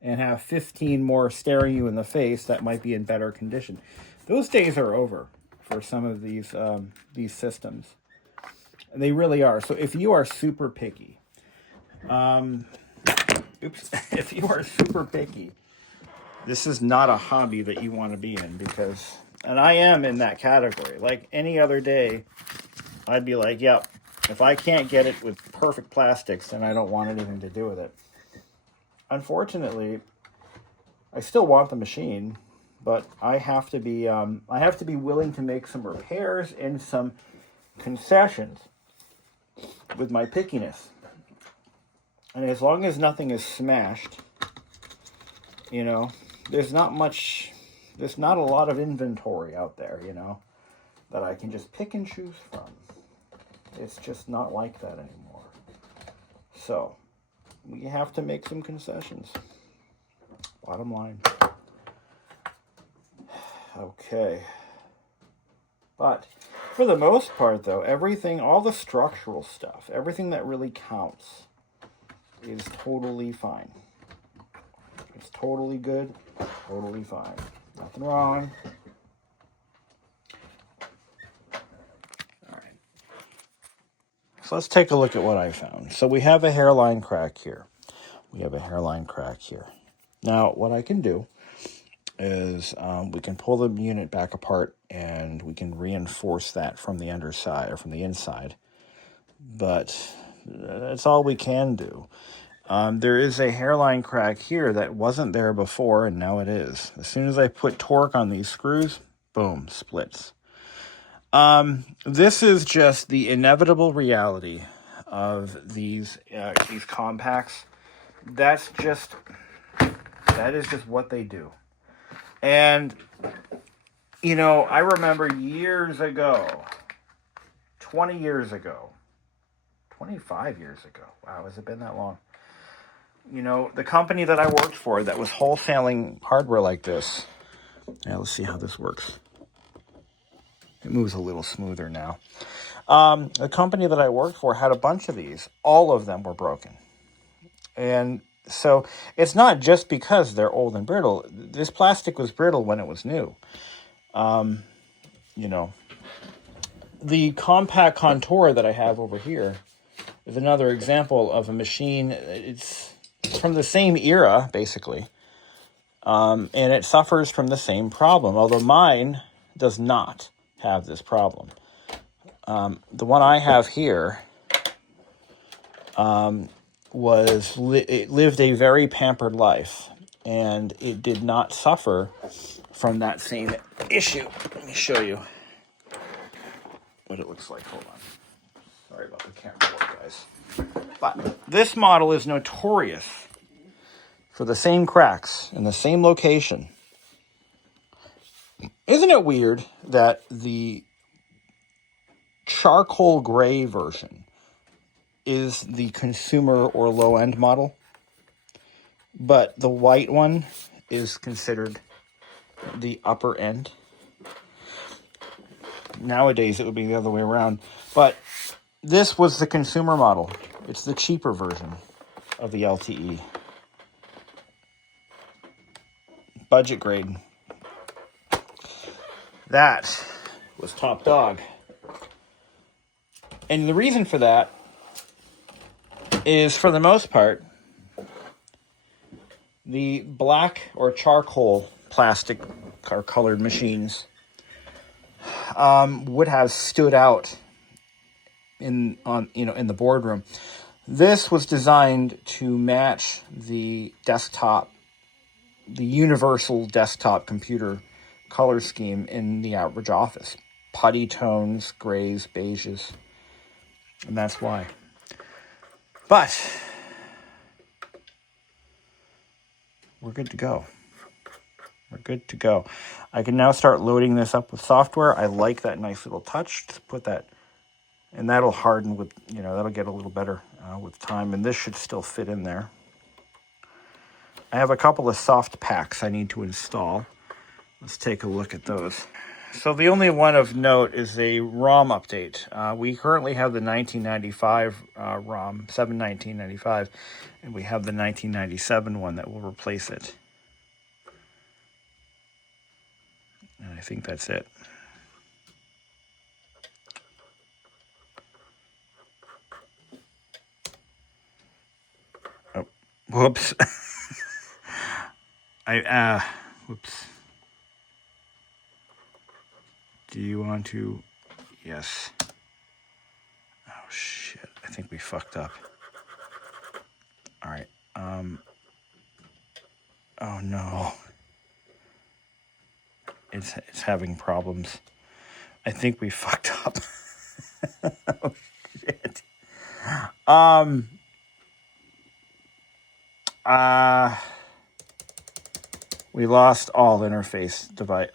and have 15 more staring you in the face that might be in better condition. Those days are over for some of these systems. And they really are. So if you are super picky, if you are super picky, this is not a hobby that you want to be in and I am in that category. Like any other day, I'd be like, yep, if I can't get it with perfect plastics, then I don't want anything to do with it. Unfortunately, I still want the machine, but I have to be willing to make some repairs and some concessions with my pickiness. And as long as nothing is smashed, there's not a lot of inventory out there, that I can just pick and choose from. It's just not like that anymore. So we have to make some concessions. Bottom line. Okay. But for the most part, though, everything, all the structural stuff, everything that really counts is totally fine. It's totally good, totally fine. Nothing wrong. All right. So let's take a look at what I found. So we have a hairline crack here. Now, what I can do is we can pull the unit back apart and we can reinforce that from the underside or from the inside. But that's all we can do. There is a hairline crack here that wasn't there before, and now it is. As soon as I put torque on these screws, boom, splits. This is just the inevitable reality of these Compaqs. That is just what they do. And, I remember years ago, 20 years ago, 25 years ago. Wow, has it been that long? The company that I worked for that was wholesaling hardware like this. Now, let's see how this works. It moves a little smoother now. The company that I worked for had a bunch of these. All of them were broken. And So it's not just because they're old and brittle. This plastic was brittle when it was new. You know, the Compaq Contour that I have over here is another example of a machine. It's from the same era, basically. And it suffers from the same problem, although mine does not have this problem. The one I have here it lived a very pampered life, and it did not suffer from that same issue. Let me show you what it looks like. Hold on. Sorry about the camera work, guys. But this model is notorious for the same cracks in the same location. Isn't it weird that the charcoal gray version is the consumer or low-end model, but the white one is considered the upper end? Nowadays, it would be the other way around. But this was the consumer model. It's the cheaper version of the LTE. Budget grade. That was top dog. And the reason for that is, for the most part, the black or charcoal plastic or colored machines would have stood out in the boardroom. This was designed to match the universal desktop computer color scheme in the average office. Putty tones, grays, beiges, and that's why. But we're good to go. We're good to go. I can now start loading this up with software. I like that nice little touch. Just put that, and that'll harden with, that'll get a little better with time. And this should still fit in there. I have a couple of soft packs I need to install. Let's take a look at those. So the only one of note is a ROM update. We currently have the 1995 ROM, 7/1995, and we have the 1997 one that will replace it. And I think that's it. Oh, whoops. Whoops. Do you want to? Yes. Oh, shit. I think we fucked up. All right. Oh, no. It's having problems. I think we fucked up. Oh, shit. We lost all interface device,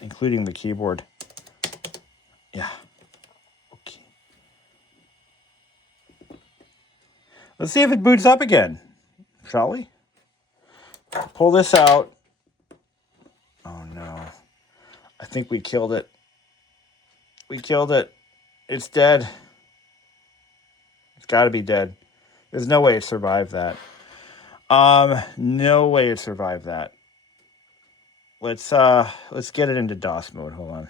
including the keyboard. Yeah. Okay. Let's see if it boots up again, shall we? Pull this out. Oh no. I think we killed it. We killed it. It's dead. It's got to be dead. There's no way it survived that. No way it survived that. Let's get it into DOS mode. Hold on.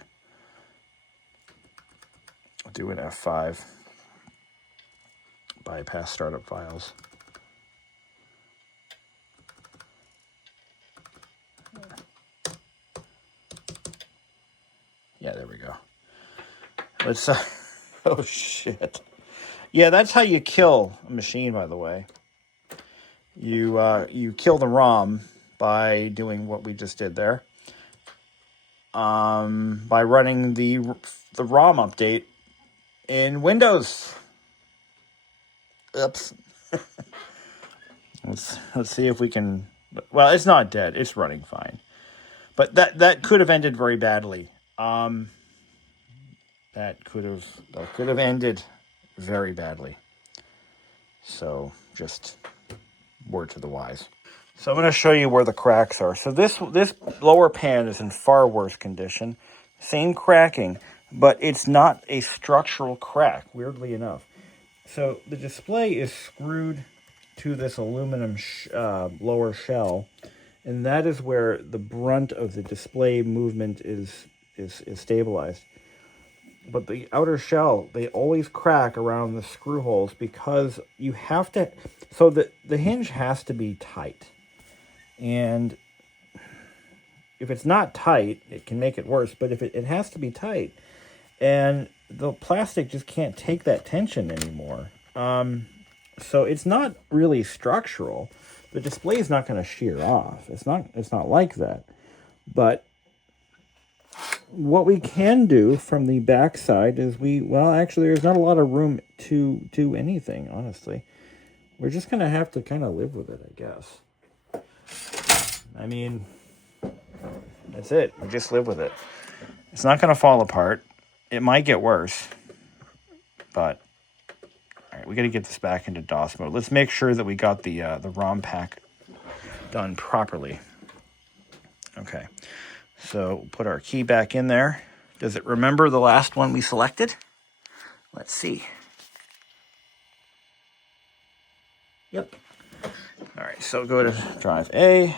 I'll do an F5. Bypass startup files. Yeah, there we go. Let's oh shit. Yeah, that's how you kill a machine, by the way. You kill the ROM by doing what we just did there. By running the ROM update in Windows. Oops. Let's see if we can. Well, it's not dead. It's running fine. But that could have ended very badly. That could have ended very badly. So just word to the wise. So I'm going to show you where the cracks are. So this lower pan is in far worse condition. Same cracking, but it's not a structural crack, weirdly enough. So the display is screwed to this aluminum lower shell, and that is where the brunt of the display movement is stabilized. But the outer shell, they always crack around the screw holes because you have to, so the hinge has to be tight. And if it's not tight, it can make it worse, but if it has to be tight, and the plastic just can't take that tension anymore. So it's not really structural. The display is not going to shear off. It's not like that. But what we can do from the back side is actually there's not a lot of room to do anything, honestly. We're just going to have to kind of live with it, I guess. I mean, that's it. We just live with it. It's not going to fall apart. It might get worse, but all right, we got to get this back into DOS mode. Let's make sure that we got the ROM pack done properly. Okay, so put our key back in there. Does it remember the last one we selected? Let's see. Yep. All right, so go to drive A.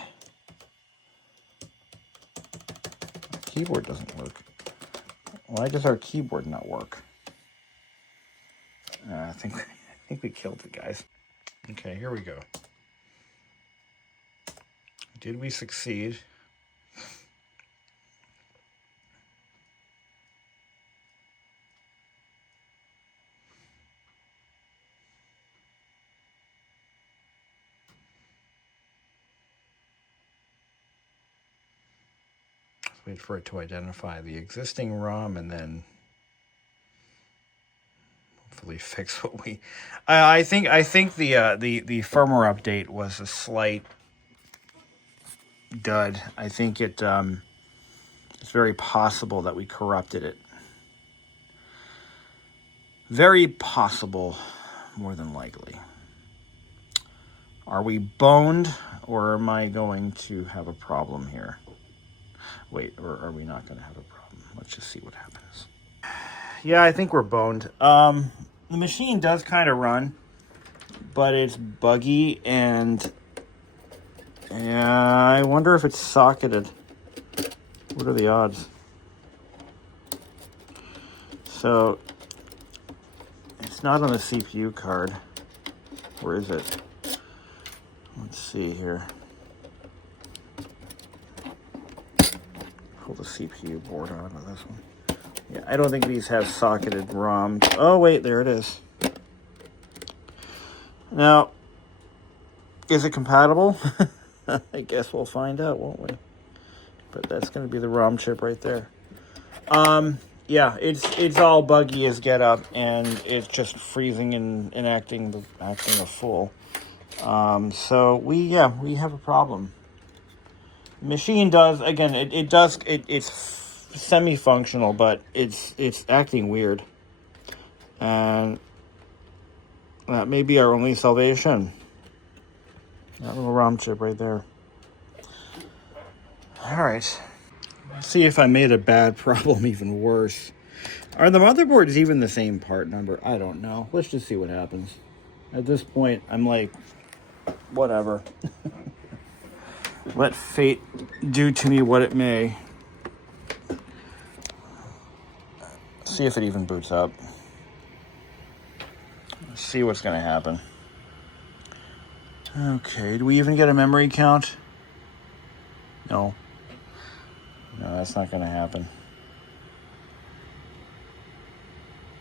Keyboard doesn't work. Why does our keyboard not work? I think we killed it, guys. Okay, here we go. Did we succeed? Let's wait for it to identify the existing ROM and then hopefully fix what we. I think the firmware update was a slight dud. I think it's very possible that we corrupted it. Very possible, more than likely. Are we boned, or am I going to have a problem here? Wait, or are we not going to have a problem? Let's just see what happens. Yeah, I think we're boned. The machine does kind of run, but it's buggy, and yeah, I wonder if it's socketed. What are the odds? So, it's not on the CPU card. Where is it? Let's see here. Pull the CPU board out of this one. Yeah, I don't think these have socketed ROMs. Oh, wait, there it is. Now, is it compatible? I guess we'll find out, won't we? But that's going to be the ROM chip right there. Yeah, it's all buggy as get up, and it's just freezing and acting a fool. So we have a problem. The machine does, again, it's semi-functional, but it's acting weird. And that may be our only salvation. That little ROM chip right there. All right. Let's see if I made a bad problem even worse. Are the motherboards even the same part number? I don't know. Let's just see what happens. At this point, I'm like, whatever. Let fate do to me what it may. See if it even boots up. Let's see what's going to happen. Okay, do we even get a memory count? No. No, that's not going to happen.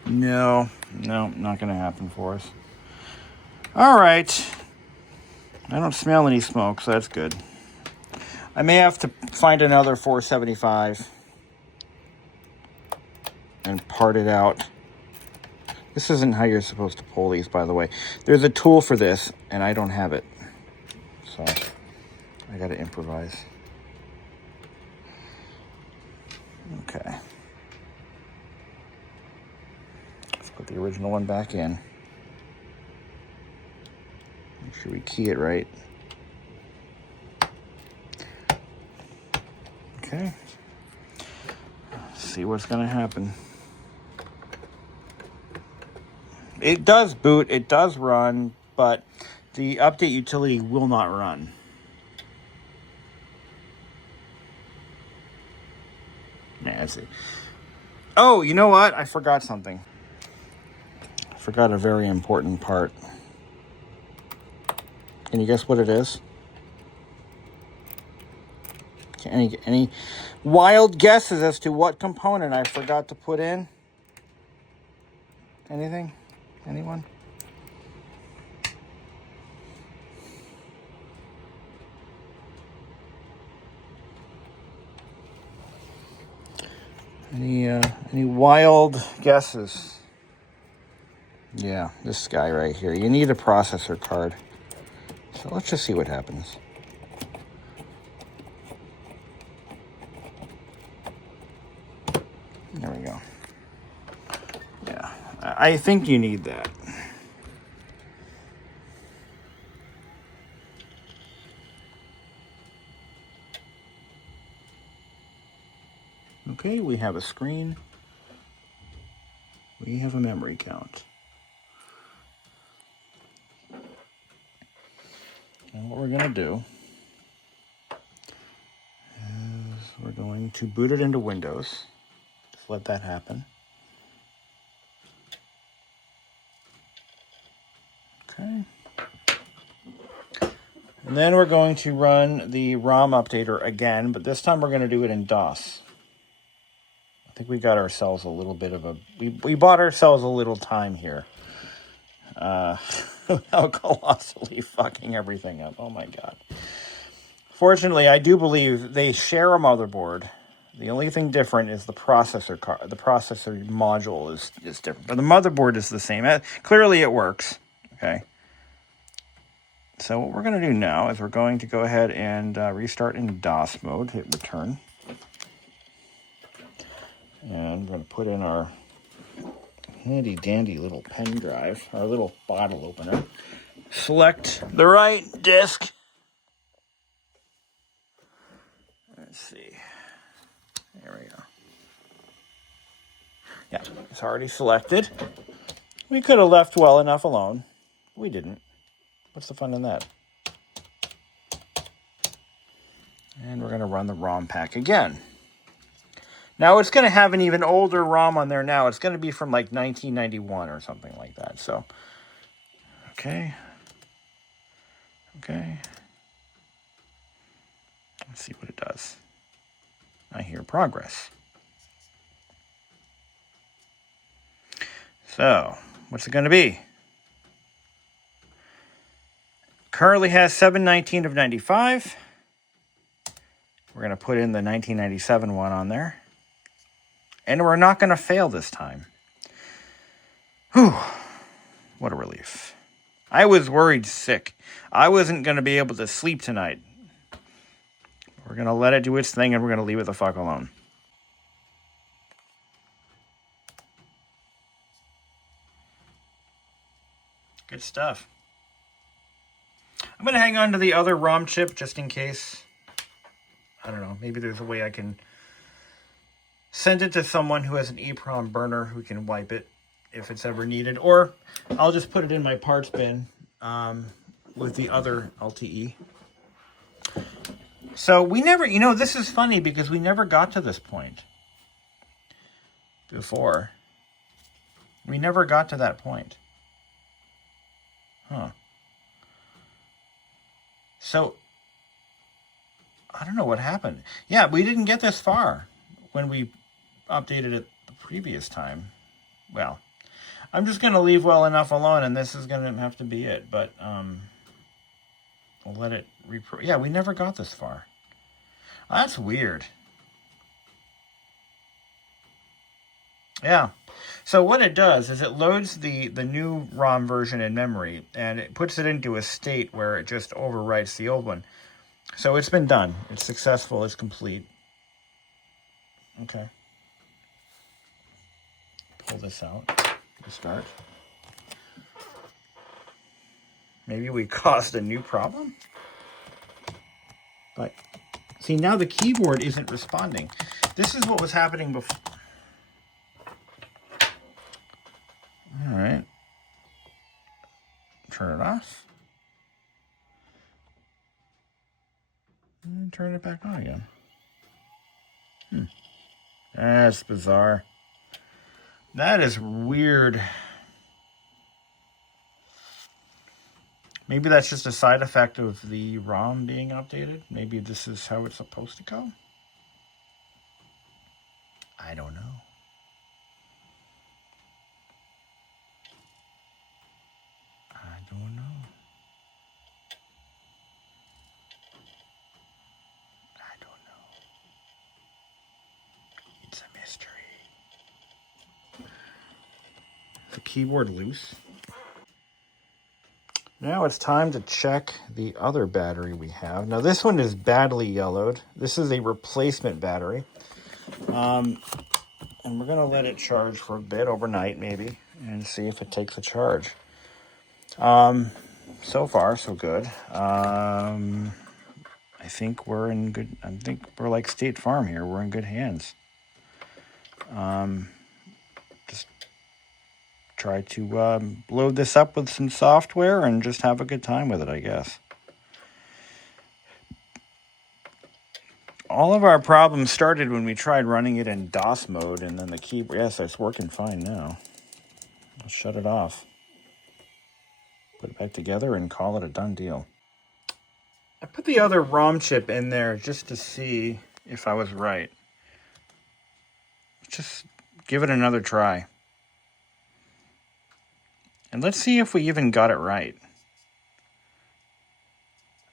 No, not going to happen for us. All right. I don't smell any smoke, so that's good. I may have to find another 475 and part it out. This isn't how you're supposed to pull these, by the way. There's a tool for this, and I don't have it. So I got to improvise. Okay. Let's put the original one back in. Make sure we key it right. Okay. Let's see what's going to happen. It does boot, it does run, but the update utility will not run. Nancy. Oh, you know what? I forgot something. I forgot a very important part. Can you guess what it is? Any wild guesses as to what component I forgot to put in? Anything? Anyone? Any wild guesses? Yeah, this guy right here. You need a processor card. So let's just see what happens. There we go. Yeah, I think you need that. Okay, we have a screen. We have a memory count. And what we're going to do is we're going to boot it into Windows. Just let that happen. Okay. And then we're going to run the ROM updater again, but this time we're going to do it in DOS. I think we got ourselves a little bit of a... We bought ourselves a little time here. Without colossally fucking everything up. Oh my god. Fortunately, I do believe they share a motherboard. The only thing different is the processor card. The processor module is different. But the motherboard is the same. Clearly it works. Okay. So what we're going to do now is we're going to go ahead and restart in DOS mode. Hit return. And we're going to put in our handy dandy little pen drive, our little bottle opener. Select the right disk. Let's see. There we go. Yeah, it's already selected. We could have left well enough alone. We didn't. What's the fun in that? And we're going to run the ROM pack again. Now, it's going to have an even older ROM on there now. It's going to be from like 1991 or something like that. So, okay. Okay. Let's see what it does. I hear progress. So, what's it going to be? Currently has 719 of 95. We're going to put in the 1997 one on there. And we're not going to fail this time. Whew. What a relief. I was worried sick. I wasn't going to be able to sleep tonight. We're going to let it do its thing and we're going to leave it the fuck alone. Good stuff. I'm going to hang on to the other ROM chip just in case. I don't know. Maybe there's a way I can send it to someone who has an EEPROM burner who can wipe it if it's ever needed. Or I'll just put it in my parts bin with the other LTE. So we never, this is funny because we never got to this point before. We never got to that point. Huh. So, I don't know what happened. Yeah, we didn't get this far when we updated it the previous time. Well, I'm just going to leave well enough alone, and this is going to have to be it. But we'll let it yeah, we never got this far. That's weird. Yeah. So what it does is it loads the new ROM version in memory, and it puts it into a state where it just overwrites the old one. So it's been done. It's successful. It's complete. Okay. Pull this out. Restart. Maybe we caused a new problem? But, see, now the keyboard isn't responding. This is what was happening before. All right. Turn it off. And turn it back on again. That's bizarre. That is weird. Maybe that's just a side effect of the ROM being updated. Maybe this is how it's supposed to go. I don't know. I don't know. I don't know. It's a mystery. The keyboard loose. Now it's time to check the other battery we have. Now this one is badly yellowed. This is a replacement battery. And we're going to let it charge for a bit overnight maybe and see if it takes a charge. So far, so good. I think we're in good, I think we're like State Farm here. We're in good hands. Just try to load this up with some software and just have a good time with it, I guess. All of our problems started when we tried running it in DOS mode, and then the keyboard, yes, it's working fine now. I'll shut it off. Put it back together and call it a done deal. I put the other ROM chip in there just to see if I was right. Just give it another try. And let's see if we even got it right.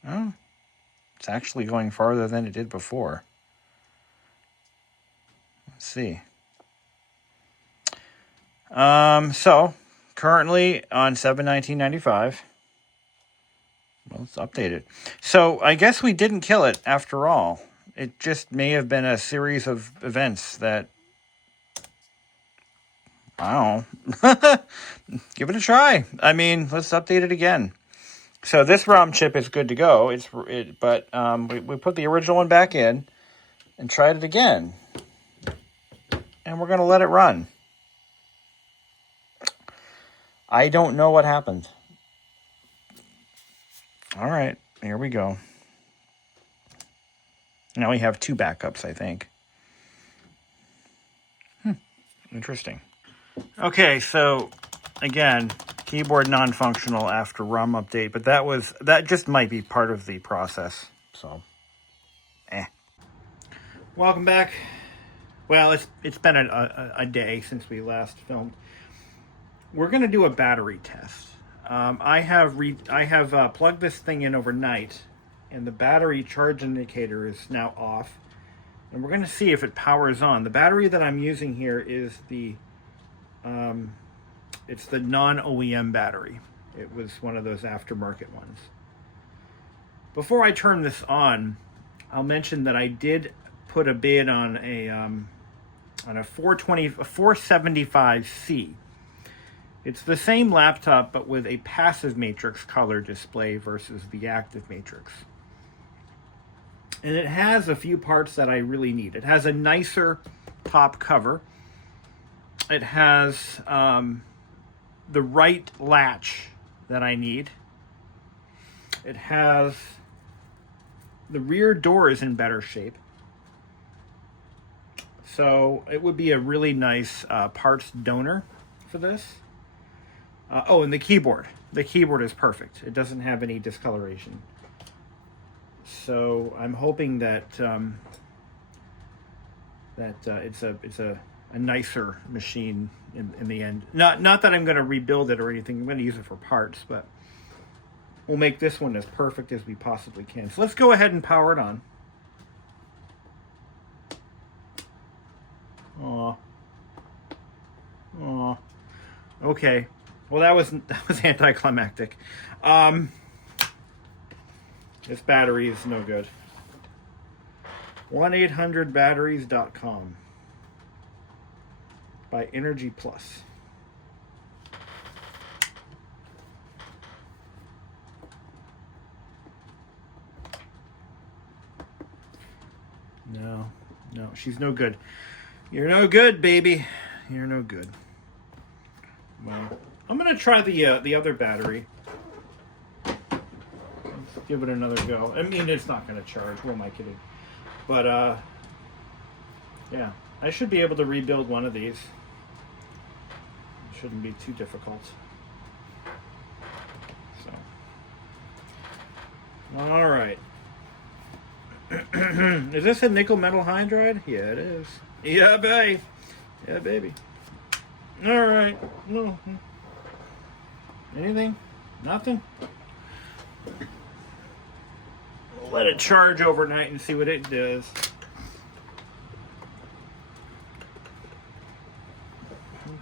Oh, it's actually going farther than it did before. Let's see. So currently on 7/19/95. Well, it's updated. So I guess we didn't kill it after all. It just may have been a series of events that, I don't know. Give it a try. I mean, let's update it again. So this ROM chip is good to go. But we put the original one back in and tried it again. And we're going to let it run. I don't know what happened. All right, here we go. Now we have 2 backups, I think. Interesting. Okay, so again, keyboard non-functional after ROM update, but that just might be part of the process. So, Welcome back. Well, it's been a day since we last filmed. We're going to do a battery test. I have plugged this thing in overnight, and the battery charge indicator is now off. And we're going to see if it powers on. The battery that I'm using here is it's the non-OEM battery. It was one of those aftermarket ones. Before I turn this on, I'll mention that I did put a bid on a 475C. It's the same laptop, but with a passive matrix color display versus the active matrix. And it has a few parts that I really need. It has a nicer top cover. It has the right latch that I need. It has the rear door is in better shape. So it would be a really nice parts donor for this. Oh, and the keyboard. The keyboard is perfect. It doesn't have any discoloration. So I'm hoping that it's a nicer machine in the end. Not that I'm going to rebuild it or anything. I'm going to use it for parts, but we'll make this one as perfect as we possibly can. So let's go ahead and power it on. Aw. Okay. Well, that was anticlimactic. This battery is no good. 1-800batteries.com by Energy Plus. No, she's no good. You're no good, baby. You're no good. Well, I'm gonna try the other battery. give it another go. I mean, it's not going to charge. Who am I kidding? But, yeah. I should be able to rebuild one of these. It shouldn't be too difficult. So. All right. Is this a nickel metal hydride? Yeah, it is. Yeah, baby. Yeah, baby. All right. No. Anything? Nothing? We'll let it charge overnight and see what it does.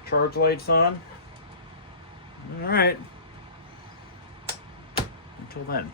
Charge lights on. All right. Until then.